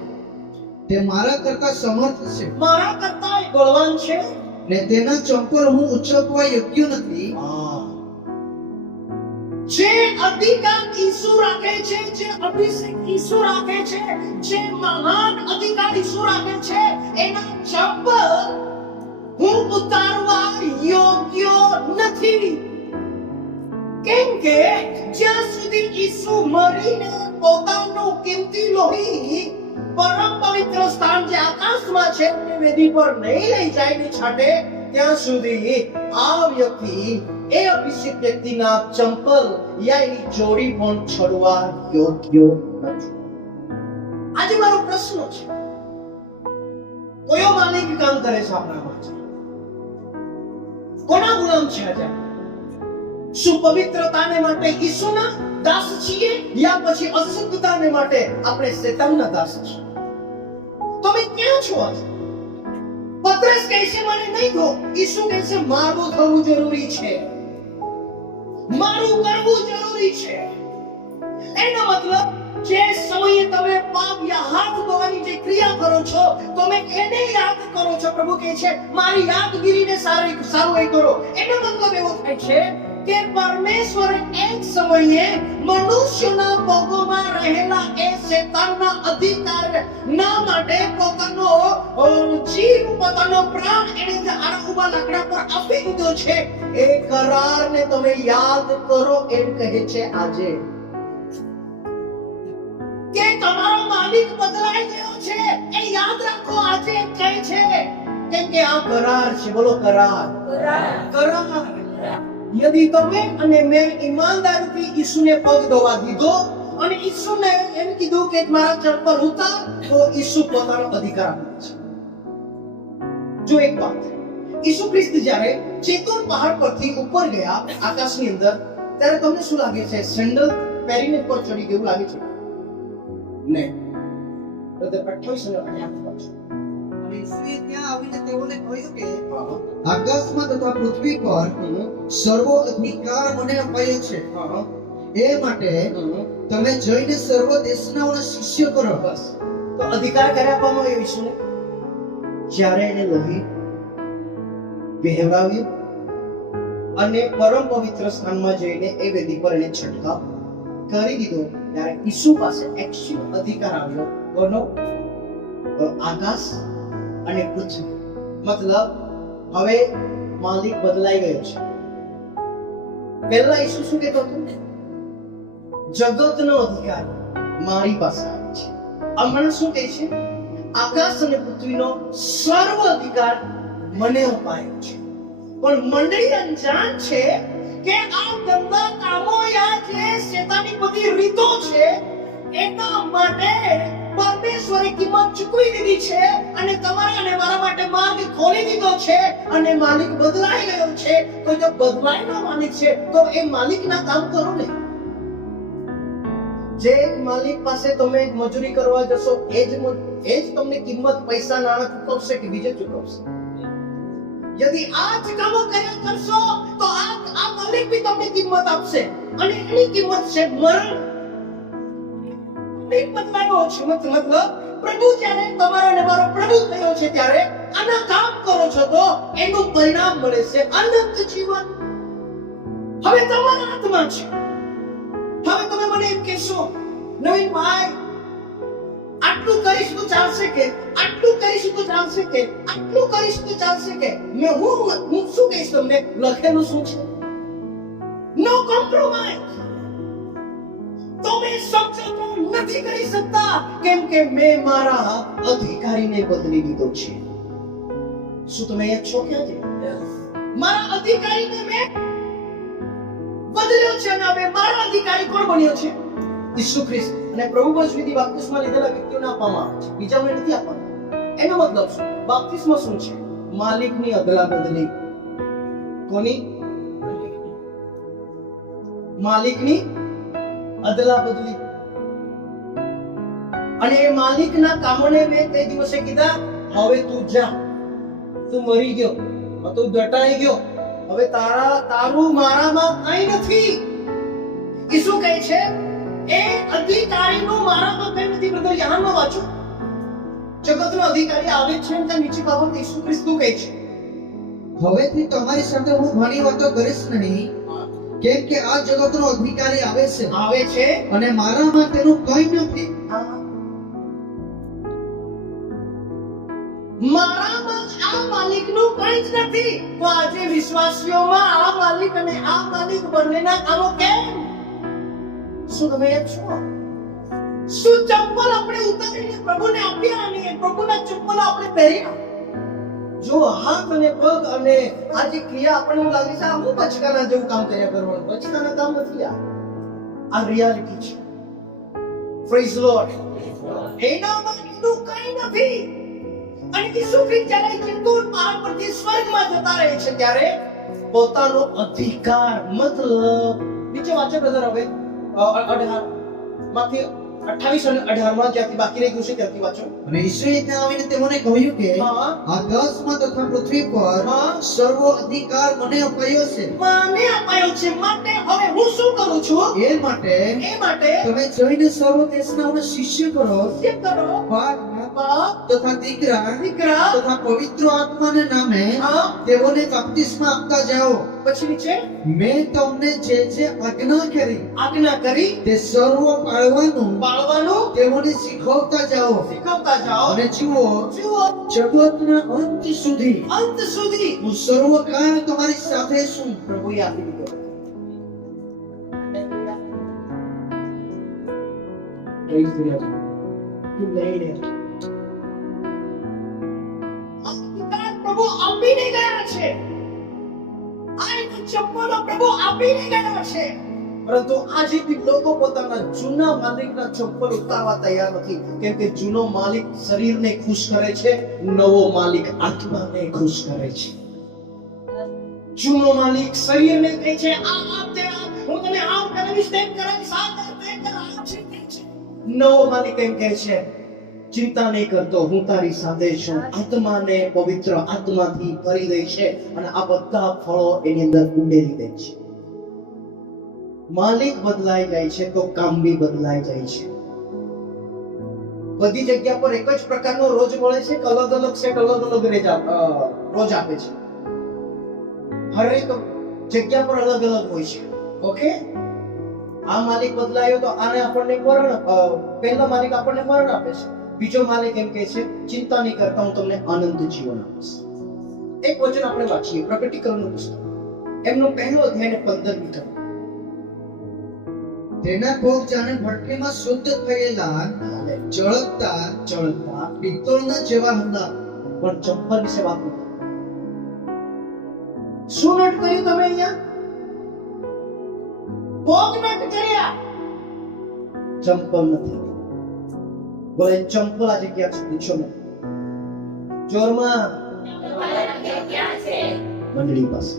તે મારા કરતા સમર્થ છે મારા કરતા બળવાન છે. ને તેના ચંપલ હું ઉચકવા યોગ્ય નથી. જે અધિકાર ઈસુ રાખે છે, જે અભિષેક ઈસુ રાખે છે, જે મહાન અધિકાર ઈસુ રાખે છે, એના ચંપલ હું ઉતારવા યોગ્ય નથી. કેમ કે જ્યાં સુધી ઈસુ મરીને પોતાનું કિંમતી લોહી પરમ પવિત્ર સ્થાન જે આકાશમાં છે તે વેદી પર નહીં લઈ જાય ની છાટે, ત્યાં સુધી આ વ્યક્તિ એ અભિષેક વ્યક્તિના ચંપલ યા એની જોડી પણ છોડવા યોગ્ય નથી. આજે મારો પ્રશ્ન છે, કયો માલિક કામ કરે છે આપણા માટે? કોના ગુલામ છે આજે? શું પવિત્રતાને માટે ઈસુના દાસ છીએ, યા પછી અશુદ્ધતાને માટે આપણે શેતાનના દાસ છીએ? તમે ક્યાં છો આજે? પત્રસ કહે છે મને નહીં કહો, ઈસુ કહે છે મારું થવું જરૂરી છે, મારું કરવું જરૂરી છે. એનો મતલબ જે સમયે તમે પાપ યા હાથ ધોવાની જે ક્રિયા કરો છો, તમે એને યાદ કરો છો. પ્રભુ કહે છે મારી યાદગીરીને સારું એ કરો. એનો મતલબ એવો થાય છે કે પરમેશ્વરે એક સમયે મનુષ્યના પગોમાં રહેલા એ શેતાનના અધિકાર ના માટે પોતાનો જીવ, પોતાનો પ્રાણ એને જે આડા લાકડા પર આપી દીધો છે. એ કરારને તમે યાદ કરો એમ કહે છે આજે. કે તમારો માલિક બદલાઈ ગયો છે એ યાદ રાખો આજે એમ કહે છે. કેમ કે આ કરાર છે. બોલો કરાર. કરાર. યદિ તમે અને મેં ઈમાનદારીથી ઈસુને પગ ધોવા દીધો અને ઈસુને એમ કીધું કે મારા ચંપલ ઉતાર, તો ઈસુ પોતાનો અધિકાર આપે છે. જો એક વાત, ઈસુ ખ્રિસ્ત જ્યારે ચેતોન પહાડ પરથી ઉપર ગયા આકાશની અંદર, ત્યારે તમને શું લાગે છે? સેન્ડલ પહેરીને ઉપર ચડી ગયું લાગે છે? નહીં. તો તે 28 અને 8 વાંચો. અને ઈસુએ ત્યાં આવીને તેઓને કહ્યું કે આકાશમાં તથા પૃથ્વી પર સર્વ અધિકાર મને અપાયો છે. એ માટે તમે જઈને સર્વ દેશનાઓના શિષ્ય કરો. બસ. તો અધિકાર ક્યારે આપવામાં આવ્યો ઈસુને? જ્યારે એને લોહી વહેવડાવ્યું અને પરમ પવિત્ર સ્થાનમાં જઈને એ વેદી પર એને છંટકાવ કરી દીધો, ત્યારે ઈસુ પાસે એક્ચ્યુઅલ અધિકાર આવ્યો. કોનો? આકાશ અને પૃથ્વી. મતલબ હવે માલિક બદલાઈ ગયો છે. પહેલા ઈસુ શું કહેતો હતો? જગતનો અધિકાર મારી પાસે આવે છે. હમણાં શું કહે છે? આકાશ અને પૃથ્વીનો સર્વ અધિકાર મને અપાયો છે. પણ મંડળી અંજાન છે કે આ ગંદા કામો યા જે શેતાની બધી રીતો છે એના માટે પરમેશ્વરે કિંમત ચૂકવી દીધી છે અને તમારા અને મારા માટે માર્ગ ખોલી દીધો છે. અને માલિક બદલાઈ ગયો છે. તો જો બદલાયેલો માલિક છે તો એ માલિકના કામ કરો ને. જે માલિક પાસે તમે મજૂરી કરવા જશો એ જ તમને કિંમત, પૈસા, નાણાં ચૂકવશે કે બીજે ચૂકવશે? यदि आज કામો કર્યા કરશો તો આ માલિક ભી તમને કિંમત આપશે અને એની કિંમત છે મરણ. એક બદલાયો છે. મતલબ પ્રભુ જ્યારે તમારો અને મારો પ્રભુ થયો છે ત્યારે આના કામ કરો છો તો એનું પરિણામ મળે છે અનંત જીવન. હવે તમારા હાથમાં છે. હવે તમે મને એમ કહેશો નવીન ભાઈ આટલું કરીશ તો ચાલશે કે, આટલું કરીશ તો ચાલશે કે, આટલું કરીશ તો ચાલશે કે? હું શું કહીશ તમને? લખેલું શું છે? No compromise. તમે સમજૂતો નથી કરી શકતા કેમ કે મેં મારા અધિકારીને બદલી દીધો છે. શું તમે અહીંયા છો કે આજે? મારા અધિકારીને મેં બદલ્યો છે અને હવે મારા અધિકારી કોણ બન્યો છે? ઈસુ ખ્રિસ્ત. અને પ્રભુ બચવીથી બાપ્તિસ્મા લીધેલા વ્યક્તિઓને આપવામાં આવે છે, બીજાઓને નથી આપવામાં. એનો મતલબ શું? બાપ્તિસ્મા શું છે? માલિકની અદલા બદલી. કોની? માલિકની અદલા બદલી. અને એ માલિકના કામોને મેં તે દિવસે કીધા, હવે તું જા, તું મરી ગયો, તું દટાઈ ગયો, હવે તારું મારામાં કઈ નથી. એ શું કહે છે? એ અધિકારીનું મારામાં કઈ નથી. બ્રધર યહાનમાં વાંચો, જગતનો અધિકારી આવે છે અને નીચે બાબત ઈસુ ખ્રિસ્ત કહે છે, હવેથી તમારી સાથે હું ઘણી વાતો કરીશ નહીં, કેમ કે આ જગતનો અધિકારી આવે છે અને મારામાં તેનું કંઈ નથી. મારામાં આ માલિકનું કંઈ જ નથી. તો આજે વિશ્વાસીઓમાં આ માલિક અને આ માલિક બંનેના કામો કેમ? શું તમે એક છો? શું ચંપલ આપણે ઉતારીને પ્રભુને આપ્યા અને પ્રભુના ચંપલ આપણે પહેર્યા? જો હાથ અને પગ અને આ જે ક્રિયા આપણને એવું લાગે છે આ હું બચકાના જેવું કામ કર્યા કરવાનું, બચકાના કામ નથી. આ રિયાલિટી છે. Praise lord. એનામાં એનું કંઈ નથી. અને ઈસુ ખ્રિસ્ત જ્યારે ચિંતન પહાડ પરથી સ્વર્ગમાં જતા રહે છે ત્યારે પોતાનો અધિકાર, મતલબ નીચે વાંચો બ્રધર, હવે 18 માંથી 28 અને 18 માં જ્યાંથી બાકી રહી ગયું છે ત્યાંથી વાંચો. અને ઈશ્વરે ત્યાં આવીને તેમને કહ્યું કે હા. આકાશમાં તથા પૃથ્વી પર હા. સર્વ અધિકાર મને અપાયો છે. મને અપાયો છે, માટે હવે હું શું કરું છું? એ માટે એ માટે તમે જઈને સર્વ દેશનાઓને શિષ્ય કરો, શું કરો? બાપ બાપ તથા દીકરા દીકરા તથા પવિત્ર આત્માને નામે હા. તેઓને બપ્તિસ્મા આપતા જાઓ. પછી નીચે મેં તમને જે જે આજ્ઞા કરી આજ્ઞા કરી તે સર્વ પાળવાનું તેઓને શીખવતા જાઓ. શીખવતા જાઓ. અને જુઓ, જગતના અંત સુધી અંત સુધી હું સર્વકાળ તમારી સાથે છું. પ્રભુએ આપી દીધો. તું લઈ લે. અધિકાર પ્રભુ આપીને ગયા છે. આ ચંપલો પ્રભુ આપીને ગયા છે. પરંતુ આજે બી લોકો પોતાના જૂના માલિકના ચંપલ ઉતારવા તૈયાર નથી, કેમ કે જૂનો માલિક શરીરને ખુશ કરે છે, નવો માલિક આત્માને ખુશ કરે છે. જૂનો માલિક શરીરને કહે છે આ તે હું તને આમ કરાવીશ તેમ કરાવીશ, આ કર તે કર, આ છે તે છે. નવો માલિક એમ કહે છે ચિંતા નહીં કરતો, હું તારી સાથે છું. આત્માને પવિત્ર આત્માથી ભરી દે છે અને આ બધા ફળો એની અંદર ઉમેરી દે છે. માલિક બદલાઈ જાય છે તો કામ બી બદલાઈ જાય છે. બધી જગ્યા પર એક જ પ્રકારનો રોજ મળે છે કે અલગ અલગ સેટ અલગ અલગ રોજ આપે છે. હરેક જગ્યા પર અલગ અલગ હોય છે. ઓકે, આ માલિક બદલાયો તો આને આપણને પહેલો માલિક આપણને મરણ આપે છે. બીજો માલિક એમ કહે છે ચિંતા નહીં કરતા, હું તમને આનંદ જીવન આપીશ. એક વચન આપણે વાંચીએ પ્રકટીકરણનું પુસ્તક, એમનો પહેલો અધ્યાય 15મી કલમ. તેના પગ જાણે ભઠ્ઠીમાં શુદ્ધ થયેલા ચળકતા પિત્તળના જેવા હતા. પણ ચંપલ વિશે વાત નથી. શું નટ કર્યું તમે અહીંયા? પગ નટ કર્યા, ચંપલ નથી. બોલે ચંપલ આજે ક્યાં છે? પૂછો ને જોરમાં. મંડળી પાસે,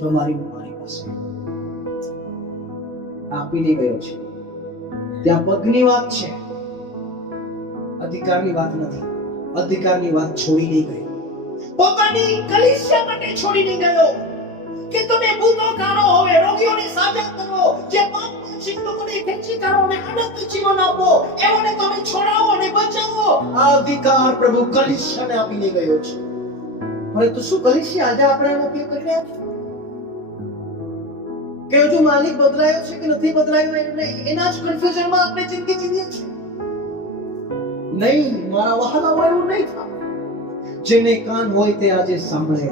તમારી મારી પાસે આપીને ગયો છે. ત્યાં પગની વાત છે, અધિકારની વાત નથી. અધિકારની વાત છોડીને ગયો, પોતાની કલીસિયા માટે છોડીને ગયો કે તમે ભૂતો કાઢો, હવે રોગીઓને સાજા કરો, જે પાપમાં છે લોકોને ખેંચી કાઢો અને અનંત જીવન આપો, એઓને તમે છોડાવો અને બચાવો. આ અધિકાર પ્રભુ કલીસિયાને આપીને ગયો છે. પરંતુ શું કલીસિયા આજે આપણે એનો ઉપયોગ કરી રહ્યા છે? કે હજુ માલિક બદલાયો છે કે નથી બદલાયો એના જ કન્ફ્યુઝનમાં આપણે જિંદગી જીવીએ છીએ. નહીં, મારા વહાલા એવું નહીં થાય. જેને કાન હોય તે આજે સાંભળે.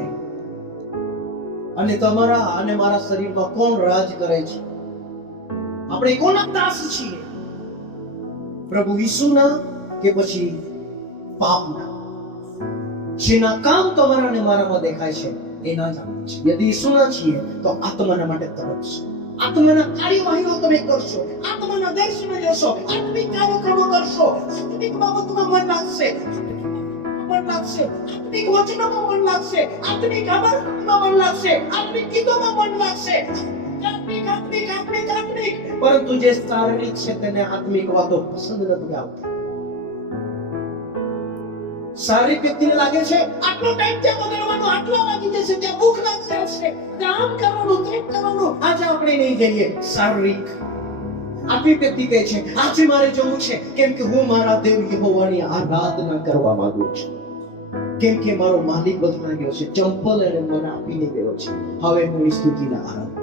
અને તમારા અને મારા શરીરમાં કોણ રાજ કરે છે? આપણે કોના દાસ છીએ? પ્રભુ ઈસુના કે પછી પાપના? જેના કામ તમારા અને મારામાં દેખાય છે એના જ આપણે છે. યદિ ઈસુના છીએ તો આત્માના માટે તરફશો, આત્માના કાર્યવાહીઓ તમે કરશો, આત્માના દર્શને જશો, આત્મિક કાર્યક્રમો કરશો, આત્મિક બાબતોમાં મન લાગશે, આત્મિક વચનોમાં મન લાગશે, આત્મિક આભારમાં મન લાગશે, આત્મિક ગીતોમાં મન લાગશે. આત્મિક આત્મિક આત્મિક આત્મિક, પરંતુ જે શારીરિક છે તેને આત્મિક વાતો પસંદ નથી આવતી. શારીરિક વ્યક્તિને લાગે છે આટલો ટાઈમ ત્યાં બગાડવાનો, આટલો લાગી જશે, ત્યાં ભૂખ લાગી જશે, ત્યાં આમ કરવાનું, તેમ કરવાનું. આજે આપણે નહીં જઈએ. શારીરિક આત્મિક વ્યક્તિ કહે છે આજે મારે જવું છે, કેમ કે હું મારા દેવ યહોવાની આરાધના કરવા માંગુ છું, કેમ કે મારો માલિક બદલાઈ ગયો છે, ચંપલ એને મને આપીને ગયો છે, હવે હું એની સ્તુતિના આરાધના